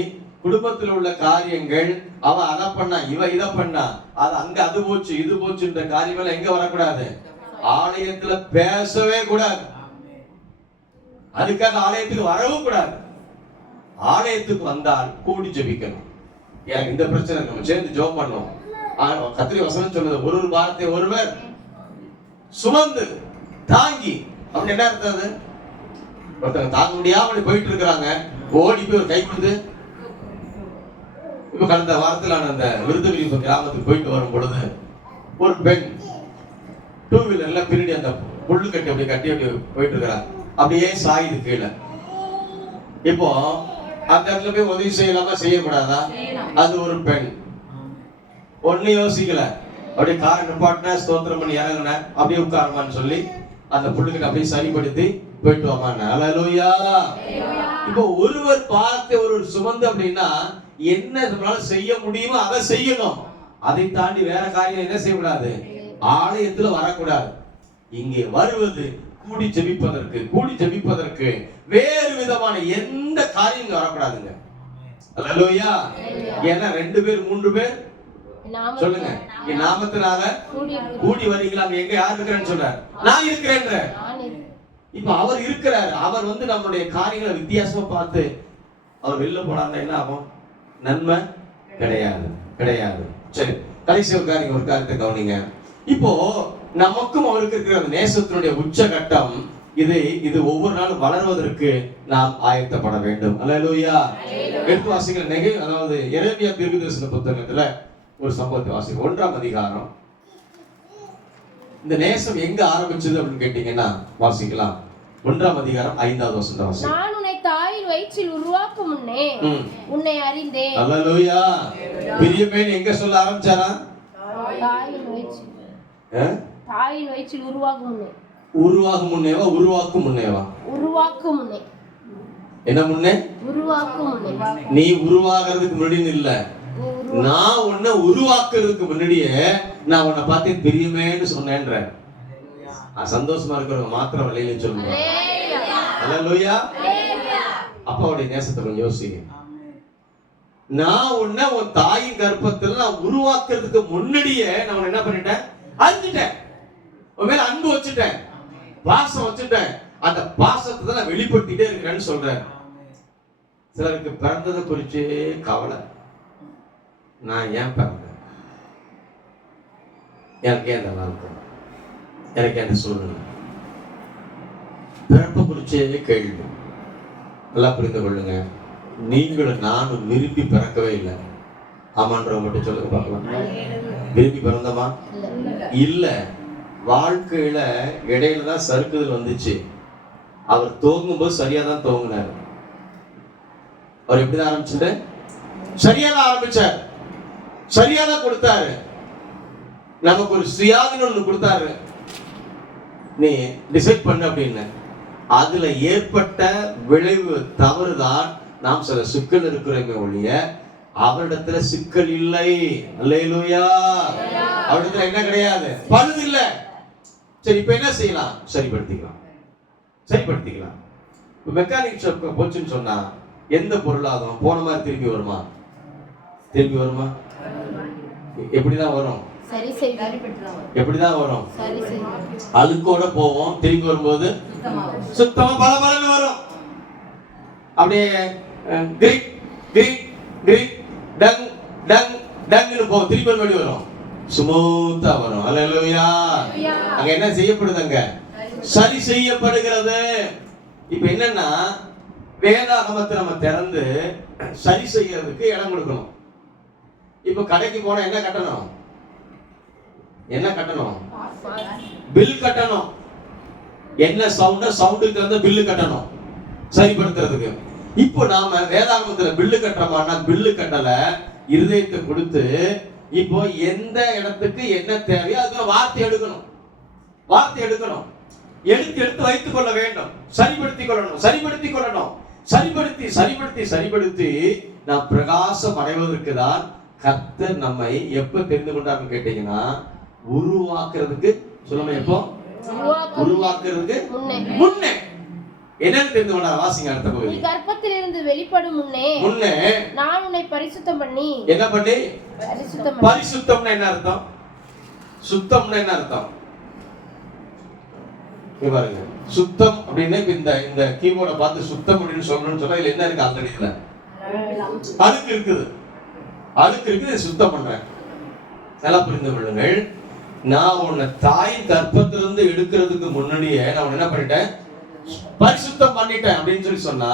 குடும்பத்தில் உள்ள காரியங்கள், அவன் அதை பண்ணா, இவ இதை பண்ணா, அது அங்க அது போச்சு இது போச்சுன்ற காரியங்கள் எங்க வரக்கூடாது? ஆலயத்துல பேசவே கூடாது. அதுக்காக ஆலயத்துக்கு வரவும் கூடாது. ஆலயத்துக்கு வந்தால் கூடி ஜெபிக்கணும். எனக்கு இந்த பிரச்சனை நம்ம சேர்ந்து ஜெபம் பண்ணணும். கத்திரி வசனம் சொல்லுது, ஒரு வார்த்தை ஒருவர் சுமந்து தாங்கி. அப்படி என்ன இருந்தது? ஒருத்தங்க தாங்க முடியாம போயிட்டு இருக்கிறாங்க, ஓடி போய் ஒரு கை கொடுத்து. இப்ப கடந்த வாரத்தில் நான் அந்த விருதுகிரி கிராமத்துக்கு போயிட்டு வரும் பொழுது ஒரு பெண் டூ வீலர்ல பின்னாடி அந்த புல்லு கட்டி அப்படி கட்டி அப்படி போயிட்டு இருக்கிறாங்க. அப்படியே சாயுது கீழே. இப்போ அந்த இடத்துல போய் உதவி செய்யலாமா செய்யக்கூடாதா? அது ஒரு பெண். ஒண்ணு யோசிக்கல, அப்படியே காரை நிப்பாட்டின, ஸ்தோத்திரம் பண்ணி இறங்கின, அப்படியே உட்காரமான்னு சொல்லி அந்த புல்லுக்கிட்ட அப்படியே சரிப்படுத்தி போயிட்டு வாங்க. அல்லேலூயா. இப்போ ஒருவர் பார்த்து ஒரு சுமந்து அப்படின்னா என்ன நம்மளால செய்ய முடியுமோ அதை செய்யணும். அதை தாண்டி வேற காரியம் என்ன செய்யக்கூடாது? ஆலயத்துல வரக்கூடாது. இங்கே வருவது கூடி ஜெபிப்பதற்கு, கூடி ஜெபிப்பதற்கு, வேறு விதமான எந்த காரியம் வரக்கூடாதுங்க. அல்லேலூயா. ஏன்னா 2 பேர் 3 பேர் சொல்லுங்க, என் நாமத்தினால கூடி வரீங்களா? எங்க யார் இருக்கிறேன்னு சொல்றாரு? நான் இருக்கிறேன். இப்ப அவர் இருக்கிறார். அவர் வந்து நம்மளுடைய காரியங்களை வித்தியாசமா பார்த்து அவர் வெளில போனார்னா என்ன ஆகும்? நன்மை கிடையாது, கிடையாது. சரி, கடைசி ஒரு காரியத்தை கவனிங்க. இப்போ நமக்கும் அவருக்கு இருக்கிற நேசத்தினுடைய உச்சகட்டம் இது ஒவ்வொரு நாளும் வளர்வதற்கு நாம் ஆயத்தப்பட வேண்டும். அல்லேலூயா. எடுத்து வாசிக்கிற அதாவது எரேமியா தீர்க்கதரிசன புத்தகத்துல ஒரு சம்பவத்தை வாசிங்க. 1ஆம் அதிகாரம். இந்த நேசம் எங்க ஆரம்பிச்சது அப்படின்னு கேட்டீங்கன்னா வாசிக்கலாம். 1ஆம் அதிகாரம் 5வது வசனத்தை வாசிங்க. நான் உன்னை தாயின் வயிற்றில் உருவாக்கும் முன்னே உன்னை அறிந்தேன். அல்லேலூயா. பிரியமேன் எங்க சொல்ல ஆரம்பிச்சாரா? தாயின் வயிற்றில் உருவாக்கும் முன்னே. உருவாகும் முன்னேவா உருவாக்கும் முன்னேவா? உருவாக்கும் முன்னே. என்ன முன்னே? உருவாக்கும் முன்னே. நீ உருவாகிறதுக்கு முன்னாடி இல்ல, நான் உன்னை உருவாக்குறதுக்கு முன்னாடியே நான் உன்னை பார்த்து பிரியமேன்னு சொன்னேன்ற. சந்தோஷமா இருக்கிறவங்க மாத்திரம் வழியில சொல்லுங்க. அல்லேலூயா. அப்பாவுடைய நேசத்தை கொஞ்சம் யோசிங்க. நான் உன்னை உன் தாயின் கர்ப்பத்துல நான் உருவாக்குறதுக்கு முன்னாடியே நான் உன்னை என்ன பண்ணிட்டேன்? அறிஞ்சிட்டேன். உன் மேல அன்பு வச்சுட்டேன், பாசம் வச்சுட்டேன். அந்த பாசத்தை தான் நான் வெளிப்படுத்திட்டே இருக்கிறேன்னு சொல்றேன். சிலருக்கு பிறந்ததை குறிச்சே கவலை. நான் ஏன் பிறந்தேன்? எனக்கு ஏன் இந்த வாழ்க்கை? எனக்கு அந்த சூழ்நிலை? பிறப்பை குறிச்சே கேள்வி. நல்லா புரிந்து கொள்ளுங்க. நீங்களும் நானும் விரும்பி பிறக்கவே இல்லை. ஆமான்றவங்க மட்டும் சொல்லுங்க பார்க்கலாம். விரும்பி பிறந்தமா? இல்ல. வாழ்க்கையில இடையில தான் சறுக்குதல் வந்துச்சு. அவர் தோங்கும்போது சரியா தான் தோங்கினார். அவர் எப்படிதான் ஆரம்பிச்சது? சரியா தான் ஆரம்பிச்சார், சரியா தான் கொடுத்தாரு. நமக்கு ஒரு சுயாதீனம் ஒண்ணு கொடுத்தாரு. நீ டிசைட் பண்ண அப்படின்னு. அதுல ஏற்பட்ட விளைவு தவறுதான் நாம் சில சிக்கல் இருக்கிறோமே ஒழிய அவரிடத்துல சிக்கல் இல்லை. அல்லேலூயா. அவரிடத்துல என்ன கிடையாது? பழுது இல்ல. சரி, இப்ப என்ன செய்யலாம்? சரிப்படுத்திக்கலாம், சரிப்படுத்திக்கலாம். மெக்கானிக் ஷாப் போச்சுன்னு சொன்னா எந்த பொருளாகும் போன மாதிரி திரும்பி வருமா? திரும்பி வருமா? எப்படிதான் வரும்? எப்படிதான் வரும்? அழுக்கோட போவோம், திரும்பி வரும்போது சுத்தமா பலபலன்னு வரும். அப்படியே கிரிக் கிரிக் கிரிக் டங் டங் டங்னு போவோம், திரும்பி வெளி வரும், ஸ்மூத்தா வரும். அல்லேலூயா. அங்க என்ன செய்யப்படுது? அங்க சரி செய்யப்படுகிறது. இப்ப என்னன்னா வேதாகமத்தை நம்ம திறந்து சரி செய்யறதுக்கு இடம் கொடுக்கணும். இப்ப கடைக்கு போனா என்ன கட்டணும்? பில் கட்டணும். என்ன சவுண்டுக்கு வந்து பில்லு கட்டணும் சரிப்படுத்துறதுக்கு. இப்போ நாம வேதாகமத்துல பில்லு கட்டுறோம்னா பில்லு கட்டல, இருதயத்தை கொடுத்து இப்போ எந்த இடத்துக்கு என்ன தேவையோ அதுக்கு வார்த்தை எடுக்கணும். எடுத்து வைத்துக் கொள்ள வேண்டும். சரிப்படுத்தி நாம் பிரகாசம் அடைவதற்கு தான் கர்த்தர் நம்மை எப்ப தெரிந்து கொண்டார்னு கேட்டீங்கன்னா, உருவாக்குறதுக்கு சொல்லுங்க. எப்போ? உருவாக்குறதுக்கு முன்னே. என்னன்னு தெரிந்து கொண்டார்? வாசிங்க அடுத்த பகுதி. நீ கர்ப்பத்திலிருந்து வெளிப்படும் முன்னே நான் உன்னை பரிசுத்தம் பண்ணி. என்ன பண்ணி? பரிசுத்தம்னா என்ன அர்த்தம்? சுத்தம்னா என்ன அர்த்தம்? இங்க பாருங்க, சுத்தம் அப்படின்னா இந்த கீபோர்டை பார்த்து சுத்தம் அப்படின்னு சொல்லணும்னு சொன்னா இதுல என்ன இருக்கு? ஆல்ரெடி இல்ல அழுக்கு இருக்குது. சுத்தம் பண்றேன். நல்லா புரிந்து கொள்ளுங்கள். நான் உன்னை தாயின் கர்ப்பத்திலிருந்து எடுக்கிறதுக்கு முன்னாடியே நான் உன்னை என்ன பண்ணிட்டேன்? பரிசுத்தம் பண்ணிட்டேன் அப்படின்னு சொல்லி சொன்னா,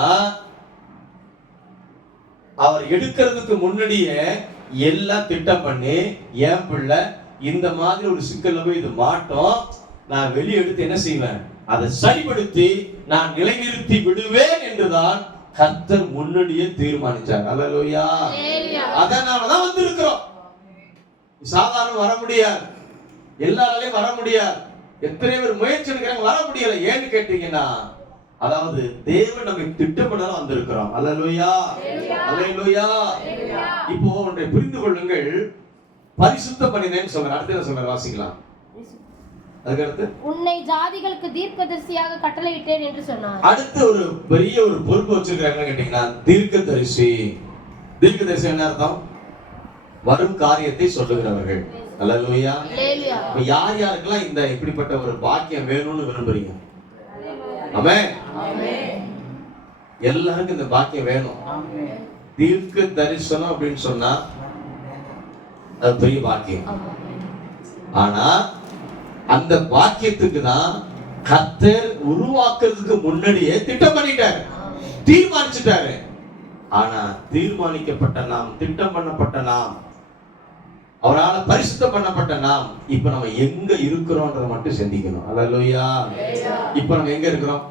அவர் எடுக்கிறதுக்கு முன்னாடியே எல்லாம் திட்டம் பண்ணி, என் பிள்ளை இந்த மாதிரி ஒரு சிக்கல்ல போய் இது மாட்டோம், நான் வெளியே எடுத்து என்ன செய்வேன்? அதை சரிப்படுத்தி நான் நிலைநிறுத்தி விடுவேன் என்றுதான் கர்த்தர் முன்னாடியே தீர்மானிச்சார். அல்லேலூயா. அதனாலதான் வந்து இருக்கிறோம். சாதாரண வர முடியாது, எல்லாராலையும் வர முடியாது. எத்தனை பேர் முயற்சி எடுக்கிறாங்க, வர முடியல. ஏன்னு கேட்டீங்கன்னா, அதாவது தேவன் நம்மை திட்டப்படலாம் வந்திருக்கிறோம். அல்லேலூயா. இப்போ ஒன்றை புரிந்து கொள்ளுங்கள். பரிசுத்தம் பண்ணினேன்னு சொல்றேன். அடுத்து என்ன சொல்ற? வாசிக்கலாம். அதுக்கடுத்து உன்னை ஜாதிகளுக்கு தீர்க்கதரிசியாக கட்டளையிட்டேன் என்று சொன்னார். அடுத்து ஒரு பெரிய ஒரு பொறுப்பு வச்சிருக்காங்க கேட்டீங்கன்னா, தீர்க்கதரிசி. என்ன அர்த்தம்? வரும் காரியத்தை சொல்லுகிறவர்கள். அல்லேலூயா. இப்ப யாருக்கெல்லாம் இந்த இப்படிப்பட்ட ஒரு பாக்கியம் வேணும்னு விரும்புறீங்க? ஆமென். எல்லாருக்கும் இந்த பாக்கியம் வேணும். தீர்க்க தரிசனம் அப்படின்னு சொன்னா அது பெரிய பாக்கியம். ஆனா அந்த பாக்கியத்துக்கு தான் கர்த்தர் உருவாக்குறதுக்கு முன்னாடியே திட்டம் பண்ணிட்டாரு, தீர்மானிச்சுட்டாரு. ஆனா தீர்மானிக்கப்பட்ட நாம், திட்டம் பண்ணப்பட்ட நாம், அவரால் பரிசுத்தம் பண்ணப்பட்ட நாம் இப்ப நம்ம எங்க இருக்கிறோம்ன்றத மட்டும் சிந்திக்கணும். அல்லேலூயா. இப்ப நம்ம எங்க இருக்கிறோம்?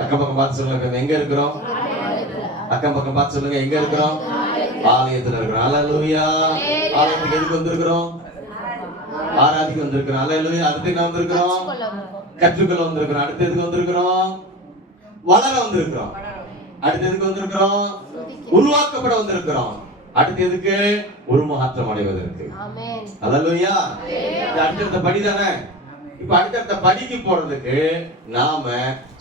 அக்கம் பக்கம் பார்த்து சொல்லுங்க, எங்க இருக்கிறோம்? அக்கம் பக்கம் பார்த்து சொல்லுங்க, எங்க இருக்கிறோம்? ஆலயத்துல இருக்கிறோம். அல்லேலூயா. ஆலயத்துக்கு எதுக்கு வந்திருக்கிறோம்? ஆராதிக்க வந்திருக்கிறோம். அல்லேலூயா. அடுத்து என்ன வந்திருக்கிறோம்? கற்றுக்கொள்ள வந்திருக்கிறோம். அடுத்து எதுக்கு வந்திருக்கிறோம்? வளர வந்திருக்கிறோம். அடுத்து எதுக்கு வந்திருக்கிறோம்? உருவாக்கப்பட வந்திருக்கிறோம். அடுத்து எதுக்கு? ஒரு மாற்றம் அடைவதற்கு. அல்லேலூயா. அடுத்த படி தானே. இப்ப அடுத்த படிக்கு போறதுக்கு நாம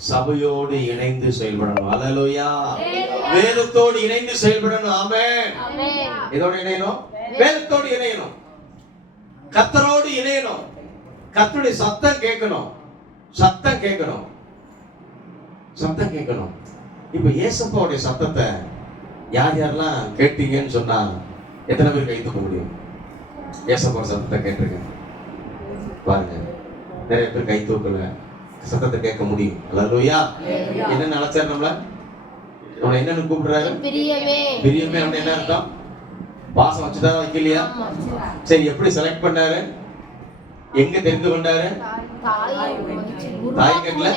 சபையோடு இணைந்து செயல்படணும். அல்லேலூயா. வேதத்தோடு இணைந்து செயல்படணும். ஆமென். இதோட இணையணும், வேதத்தோடு இணையணும், கர்த்தரோடு இணையணும், கர்த்தருடைய சத்தம் கேட்கணும். இப்ப இயேசுப்பாவுடைய சத்தத்தை யாரெல்லாம் கேட்டீங்கன்னு சொன்னா எத்தனை பேர் கை தூக்க முடியும்? இயேசுப்பா சத்தத்தை கேட்டிருக்கேன் பாருங்க. நிறைய பேர் கை தூக்கல, சத்தத்தை கேட்க முடியும். அல்லேலூயா. என்ன நினைச்சாரு நம்மள? என்னன்னு கூப்பிடுறாரு? பிரியமே. என்ன அர்த்தம்? பாசம் வச்சுதான் வைக்கலையா? சரி, எப்படி செலக்ட் பண்ணாரு? எங்க தெரிந்து கொண்டாரு? தாய்க்கட்டுல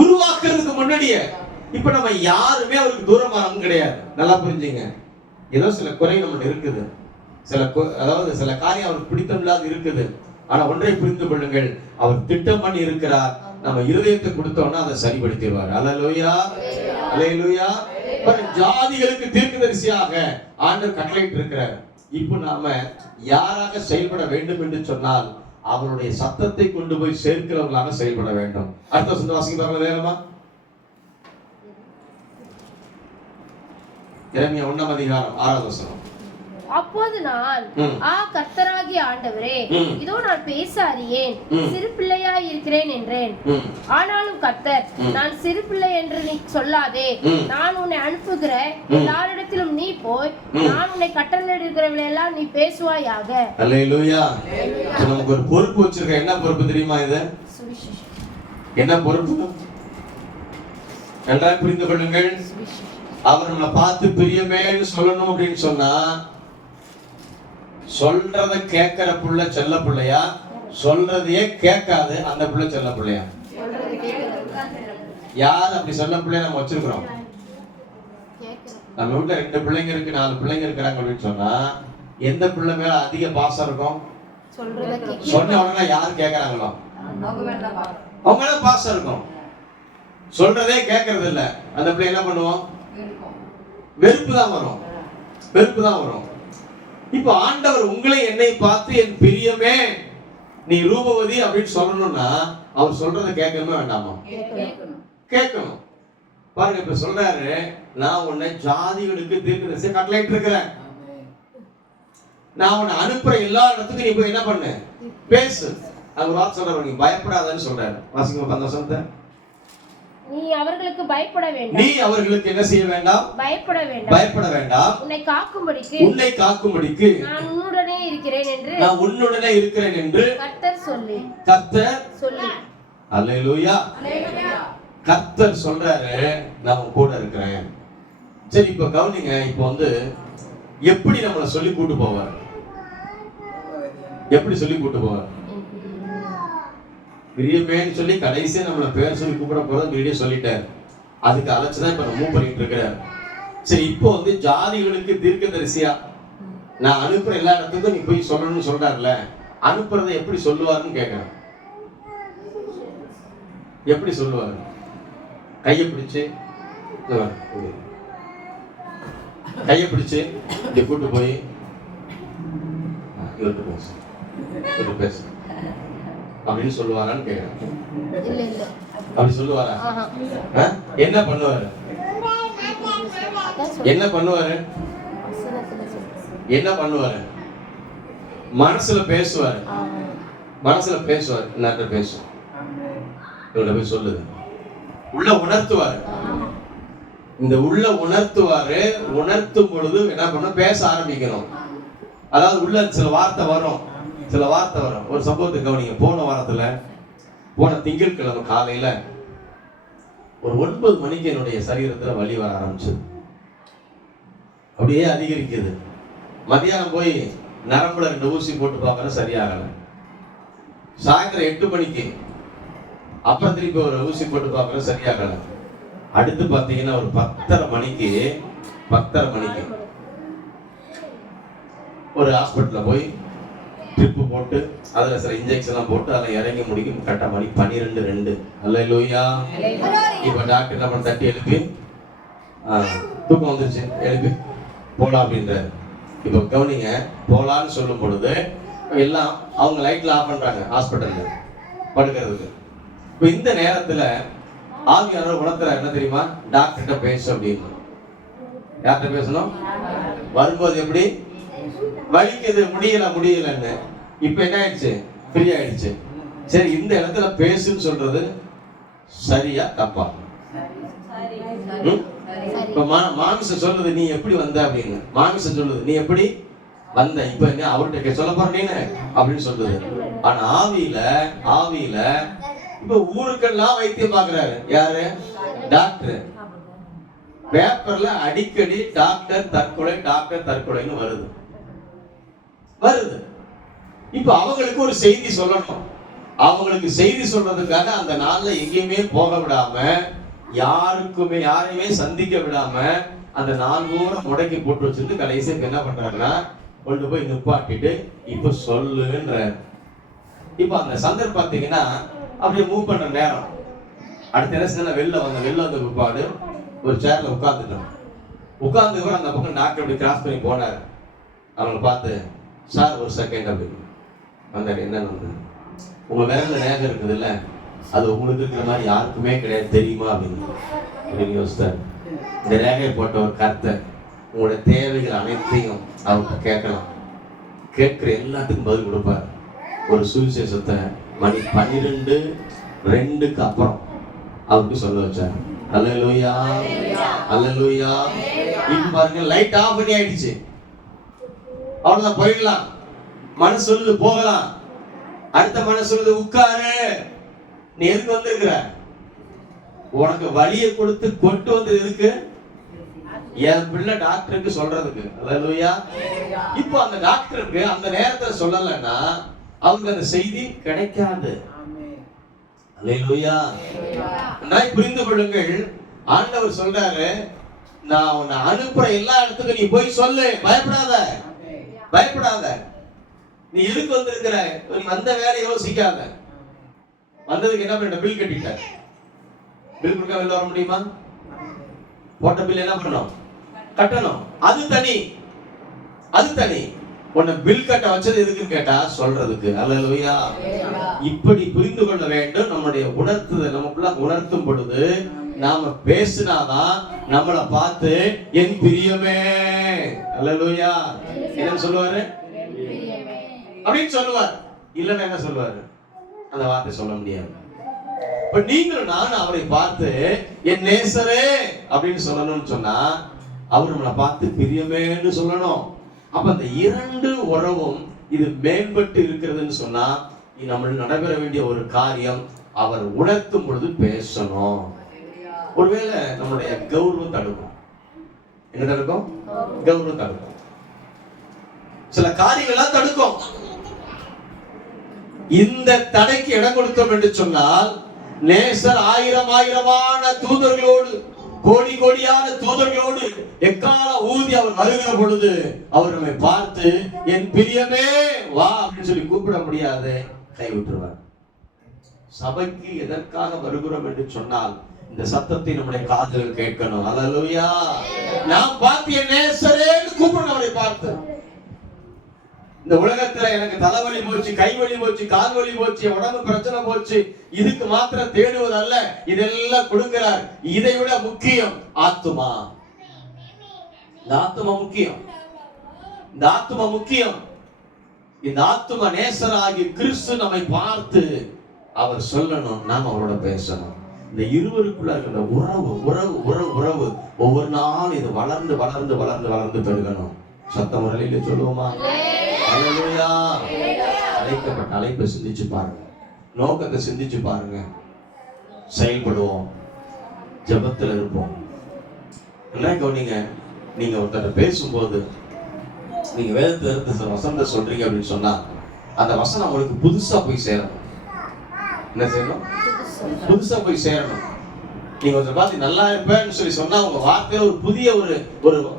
உருவாக்குறதுக்கு முன்னாடியே. இப்ப நம்ம யாருமே அவருக்கு தூரமானவங்க கிடையாது. நல்லா புரிஞ்சுங்க. ஏதோ சில குறை நம்மகிட்ட இருக்குது, அதாவது சில காரியம் அவருக்கு பிடித்தமில்லாத இருக்குது. ஆனா ஒன்றை புரிந்து கொள்ளுங்கள், அவர் திட்டம் பண்ணி இருக்கிறார். நம்ம இருதயத்தை கொடுத்தோம்னா அதை சரிப்படுத்திடுவார். அல்லேலூயா. ஜாதிகளுக்கு தீர்க்கதரிசியாக ஆண்டவர் கட்டளையிட்டு இருக்கிறார். இப்போ நாம யாராக செயல்பட வேண்டும் என்று சொன்னால் அவருடைய சத்தத்தை கொண்டு போய் சேர்க்கிறவர்களாக செயல்பட வேண்டும். அடுத்த வசனம் வாசிக்க வேணுமா? எரேமியா 1ஆம் அதிகாரம் 6வது வசனம். அப்போது நான், கர்த்தராகிய ஆண்டவரே, இதோ நான் பேச அறியேன், சிறு பிள்ளையாய் இருக்கிறேன் என்றேன். ஆனாலும் கர்த்தர், நான் சிறு பிள்ளை என்று நீ சொல்லாதே, நான் உன்னை அனுப்புகிற எல்லாரிடத்திலும் நீ போய் நான் உன்னை கட்டளையிடுகிறவளை எல்லாம் நீ பேசுவாயாக. அல்லேலூயா. நமக்கு ஒரு பொறுப்பு வச்சிருக்க. என்ன பொறுப்பு தெரியுமா? இது என்ன பொறுப்பு? நன்றாக புரிந்து கொள்ளுங்கள். அவர் நம்மளை பார்த்து பிரியமேன்னு சொல்லணும் அப்படின்னு சொன்னா, சொல்றத கேட்கிற புள்ள செல்ல பிள்ளையா, சொல்றதையே கேட்காது அந்த புள்ள செல்ல பிள்ளையா? யார் அப்படி சொல்ல பிள்ளைய நம்ம வச்சிருக்கிறோம்? நம்ம வீட்டுல 2 பிள்ளைங்க இருக்கு, 4 பிள்ளைங்க இருக்கிறாங்க அப்படின்னு சொன்னா, எந்த பிள்ளை மேல அதிக பாசம் இருக்கும்? சொன்ன உடனே யாரு கேட்கறாங்களோ அவங்க மேல பாசம் இருக்கும். சொல்றதே கேட்கறது இல்ல, அந்த பிள்ளை என்ன பண்ணுவோம்? வெறுப்பு தான் வரும், வெறுப்பு தான் வரும். இப்ப ஆண்டவர் உங்களை என்னை பார்த்து என் பிரியமே நீ ரூபவதி அப்படின்னு சொல்லணும்னா அவர் சொல்றதை கேட்கணுமா வேண்டாமா? கேட்கணும். பாருங்க, இப்ப சொல்றாரு, நான் உன்னை ஜாதிகளுக்கு தீர்க்கதரிசியா கட்டளையிட்டு இருக்கிறேன். நான் உன்னை அனுப்புற எல்லா இடத்துக்கும் நீ போய் என்ன பண்ணு? பேசு. அவர் வார்த்தை சொல்றாரு, நீ பயப்படாதன்னு சொல்றாரு. வாசிங்க அந்த வசனத்தை. நீ அவர்களுக்கு பயப்பட வேண்டாம். நீ அவர்களுக்கு என்ன செய்ய வேண்டாம்? பயப்பட வேண்டாம். பயப்பட வேண்டாம். உன்னை காக்கும்படிக்கு நான் உன்னுடனே இருக்கிறேன் என்று கர்த்தர் சொல்லி. அல்லேலூயா. கர்த்தர் சொல்றாரு, நான் உன் கூட இருக்கிறேன். சரி, இப்ப கவனிங்க. இப்ப எப்படி நம்மளை சொல்லி கூட்டு போவார்? எப்படி சொல்லி கூட்டு போவார்? பிரியமேன்னு சொல்லி கடைசியா நம்மள பேர் சொல்லி கூப்பிட போறத வீடியோ சொல்லிட்டாரு. அதுக்கு அழைச்சுதான் இப்ப மூவ் பண்ணிட்டு இருக்கிறார். சரி, இப்போ ஜாதிகளுக்கு தீர்க்கதரிசியா நான் அனுப்புற எல்லா இடத்துக்கும் நீ போய் சொல்லணும்னு சொல்றாருல, அனுப்புறதை எப்படி சொல்லுவாருன்னு கேட்கிறேன். எப்படி சொல்லுவாரு? கையை பிடிச்சு இப்படி கூட்டு போய் இவர்கிட்ட பேசு அப்படின்னு சொல்லுவாரான்னு கேட்கிறேன். அப்படி சொல்லுவாரா? என்ன பண்ணுவாரு? என்ன பண்ணுவாரு? என்ன பண்ணுவாரு? மனசுல பேசுவாரு. மனசுல பேசுவாரு. என்ன பேசும்? இவங்க போய் சொல்லுது. உள்ள உணர்த்துவாரு. இந்த உள்ள உணர்த்துவாரு. உணர்த்தும் பொழுது என்ன பண்ண? பேச ஆரம்பிக்கணும். அதாவது உள்ள சில வார்த்தை வரும். ஒரு சம்பவத்தை கவனிங்க. போன திங்கட்கிழமை காலையில ஒரு 9 மணிக்கு என்னுடைய சரீரத்துல வலி வர ஆரம்பிச்சது. அப்படியே அதிகரிக்குது. மதியானம் போய் நரம்புல 2 ஊசி போட்டு பார்க்கற சரியாகல. சாயந்தரம் 8 மணிக்கு அப்புறம் திருப்பி ஒரு ஊசி போட்டு பார்க்கற சரியாகல. அடுத்து பாத்தீங்கன்னா ஒரு 10:30 மணிக்கு ஒரு ஹாஸ்பிட்டல்ல போய் ட்ரிப்பு போட்டு அதுல சில இன்ஜெக்ஷன் போட்டு அதில் இறங்கி முடிக்கும் கரெக்டா மணி 12:02. அல்லேலூயா. இப்ப டாக்டர் என்ன பண்ண? தட்டி எழுப்பி தூக்கம் வந்துருச்சு, எழுப்பி போலாம் அப்படின்றாரு. இப்ப கவனிங்க, போலான்னு சொல்லும் பொழுது எல்லாம் அவங்க லைட்ல ஆஃப் பண்றாங்க ஹாஸ்பிட்டல்ல படுக்கிறதுக்கு. இப்ப இந்த நேரத்துல ஆவியானவர் உணர்த்துற என்ன தெரியுமா? டாக்டர்கிட்ட பேசு அப்படின்னு. யார்கிட்ட பேசணும்? வரும்போது எப்படி வலிக்குது, முடியலன்னு. இப்ப என்ன ஆயிடுச்சு? ஃப்ரீ ஆயிடுச்சு. சரி, இந்த இடத்துல பேசுன்னு சொல்றது சரியா தப்பா? இப்ப மாமிசம் சொல்றது நீ எப்படி வந்த அப்படின்னு. மாமிசம் சொல்லுது நீ எப்படி வந்த, இப்ப என்ன அவர்கிட்ட சொல்ல போற நீ அப்படின்னு சொல்லுது. ஆனா ஆவியில இப்ப ஊருக்கெல்லாம் வைத்தியம் பாக்குறாரு. யாரு? டாக்டர். பேப்பர்ல அடிக்கடி டாக்டர் தற்கொலைன்னு வருது. இப்ப அவங்களுக்கு ஒரு செய்தி சொல்லணும். அவங்களுக்கு செய்தி சொல்றதுக்காக அந்த நாள்ல எங்கேயுமே போக விடாம, யாரையுமே சந்திக்க விடாம அந்த 4 ஊரை முடக்கி போட்டு வச்சிருந்து கடைசிக்கு என்ன பண்றாருன்னா கொண்டு போய் நிப்பாட்டிட்டு இப்ப சொல்லுன்ற. இப்ப அந்த சந்தர்ப்பம் பார்த்தீங்கன்னா அப்படியே மூவ் பண்ற நேரம். அடுத்த என்ன வெளில வந்த பிற்பாடு ஒரு சேர்ல உட்கார்ந்து அந்த பக்கம் டாக்டர் அப்படி கிராஸ் பண்ணி போனாரு. அவங்களை பார்த்து, சார் ஒரு செகண்ட் அப்படின்னு வந்தாரு. என்ன உங்க விரல்ல நேகம் இருக்குது இல்ல, அது உங்களுக்கு இருக்கிற மாதிரி யாருக்குமே கிடையாது தெரியுமா அப்படின்னு யோசித்தார். இந்த ரேகையை போட்ட ஒரு கர்த்தர் உங்களோட தேவைகள் அனைத்தையும் அவர்கிட்ட கேட்கலாம். கேட்கிற எல்லாத்துக்கும் பதில் கொடுப்பார். ஒரு சுவிசேஷத்தை மணி 12:02 அப்புறம் அவருக்கு சொல்ல வச்சார். அல்லேலூயா, அல்லேலூயா. இப்ப பாருங்க, லைட் ஆஃப் பண்ணி ஆயிடுச்சு. அவ்வளவுதான், போயிடலாம். மனசு சொல்லுது போகலாம். அடுத்த மனசு சொல்லுது உட்காரு, நீ எதுக்கு வந்திருக்கிற? உனக்கு வலியை கொடுத்து கொண்டு வந்து இருக்கு என் பிள்ளை டாக்டருக்கு சொல்றதுக்கு. அல்லேலூயா. இப்போ அந்த டாக்டருக்கு அந்த நேரத்துல சொல்லலைன்னா அவங்க அந்த செய்தி கிடைக்காது. அல்லேலூயா. நான் புரிந்து கொள்ளுங்கள், ஆண்டவர் சொல்றாரு, நான் உன்னை அனுப்புற எல்லா இடத்துக்கும் நீ போய் சொல்லு, பயப்படாத பயப்படாத. நீ எதுக்கு வந்திருக்கிற, நீ வந்த வேலை யோசிக்காத. வந்ததுக்கு என்ன பண்ண, பில் கட்டிட்ட. பில் கொடுக்க வெளில வர முடியுமா? போட்ட பில் என்ன பண்ணணும், கட்டணும். அது தனி, அது தனி. உன்னை பில் கட்ட வச்சது எதுக்குன்னு கேட்டா சொல்றதுக்கு. அல்லேலூயா. இப்படி புரிந்து கொள்ள வேண்டும். நம்முடைய உணர்த்துதல் நமக்குள்ள உணர்த்தும் பொழுது நாம பேசினாதான் நம்மளை பார்த்து என் பிரியமே, அல்லேலூயா, என்ன சொல்லுவாரு, அப்படின்னு சொல்லுவார். இல்லன்னா என்ன சொல்லுவாரு, அந்த வார்த்தை சொல்ல முடியாது. இப்ப நீங்களும் நானும் அவரை பார்த்து என் நேசரே அப்படின்னு சொல்லணும்னு சொன்னா அவர் நம்மளை பார்த்து பிரியமேன்னு சொல்லணும். அப்ப அந்த இரண்டு உறவும் இது மேம்பட்டு இருக்கிறதுன்னு சொன்னா நம்ம நடைபெற வேண்டிய ஒரு காரியம், அவர் உணர்த்தும் பொழுது பேசணும். ஒருவேளை நம்முடைய கௌரவம் தடுக்கும். என்ன தடுக்கும்? கௌரவம் தடுக்கும். சில காரியங்கள்லாம் தடுக்கும். இந்த தடைக்கு இடம் கொடுத்தோம் என்று சொன்னால் நேசர் ஆயிரம் ஆயிரமான தூதர்களோடு, கோடி கோடியான தூதர்களோடு எக்கால ஊதி அவர் வருகிற பொழுது அவர் நம்மை பார்த்து என் பிரியமே வா அப்படின்னு சொல்லி கூப்பிட முடியாது, கைவிட்டுருவார். சபைக்கு எதற்காக வருகிறோம் என்று சொன்னால் இந்த சத்தத்தை நம்முடைய காதுகள் கேட்கணும். அல்லேலூயா. நாம் பார்த்து என் நேசரேன்னு கூப்பிடணும் அவரை பார்த்து. இந்த உலகத்துல எனக்கு தலைவலி போச்சு, கை வலி போச்சு, கால் வலி போச்சு, உடம்பு பிரச்சனை போச்சு, இதுக்கு மாத்திரம் தேடுவது அல்ல, இதெல்லாம் கொடுக்கிறார். இதை விட முக்கியம் ஆத்துமா. இந்த ஆத்துமா முக்கியம், இந்த ஆத்துமா முக்கியம். இந்த ஆத்துமா நேசராகி கிறிஸ்து நம்மை பார்த்து அவர் சொல்லணும், நாம் அவரோட பேசணும். இந்த இருவருக்குள்ள இருக்கிற உறவு உறவு உறவு உறவு ஒவ்வொரு நாள் இது வளர்ந்து வளர்ந்து வளர்ந்து வளர்ந்து பெருகணும். சத்த முறையில சொல்லுவோமா? அல்லேலூயா. அழைக்கப்பட்ட அழைப்பை சிந்திச்சு பாருங்க, நோக்கத்தை சிந்திச்சு பாருங்க, செயல்படுவோம், ஜெபத்துல இருப்போம். எல்லாம் கவனிங்க. நீங்க ஒருத்தர் பேசும்போது நீங்க வேதத்துல இருந்து வசனத்தை சொல்றீங்க அப்படின்னு சொன்னா அந்த வசனம் உங்களுக்கு புதுசா போய் சேரணும். என்ன செய்யணும்? புதுசா போய் சேரணும். நீங்க ஒருத்தர் பார்த்து நல்லா இருப்பேன்னு சொல்லி சொன்னா உங்க வார்த்தையில ஒரு புதிய ஒரு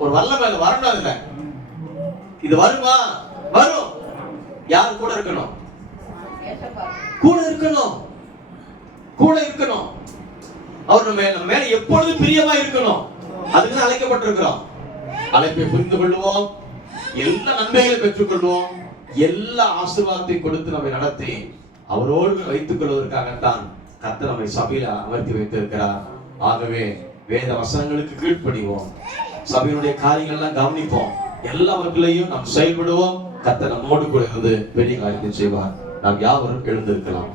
ஒரு வல்லமை வரணும். அதுல இது வருமா? வரும். யார் கூட இருக்கணும்? கூட இருக்கணும், கூட இருக்கணும். அவர் நம்ம மேல எப்பொழுதும் பிரியமா இருக்கணும். அதுக்கு அழைக்கப்பட்டிருக்கிறோம். அழைப்பை புரிந்து கொள்வோம், எல்லா நன்மைகளை பெற்றுக் கொள்வோம், எல்லா ஆசீர்வாதத்தையும் கொடுத்து நம்மை நடத்தி அவரோடு வைத்துக் கொள்வதற்காகத்தான் கர்த்தர் நம்மை சபையில அமர்த்தி வைத்திருக்கிறார். ஆகவே வேத வசனங்களுக்கு கீழ்ப்படிவோம், சபையினுடைய காரியங்கள் எல்லாம் கவனிப்போம், எல்லாவற்றிலையும் நாம் செயல்படுவோம். கர்த்தர் நம்மோடு கூட இருந்து பெரிய காரியத்தை செய்வார். நாம் யாவரும் எழுந்திருக்கலாம்.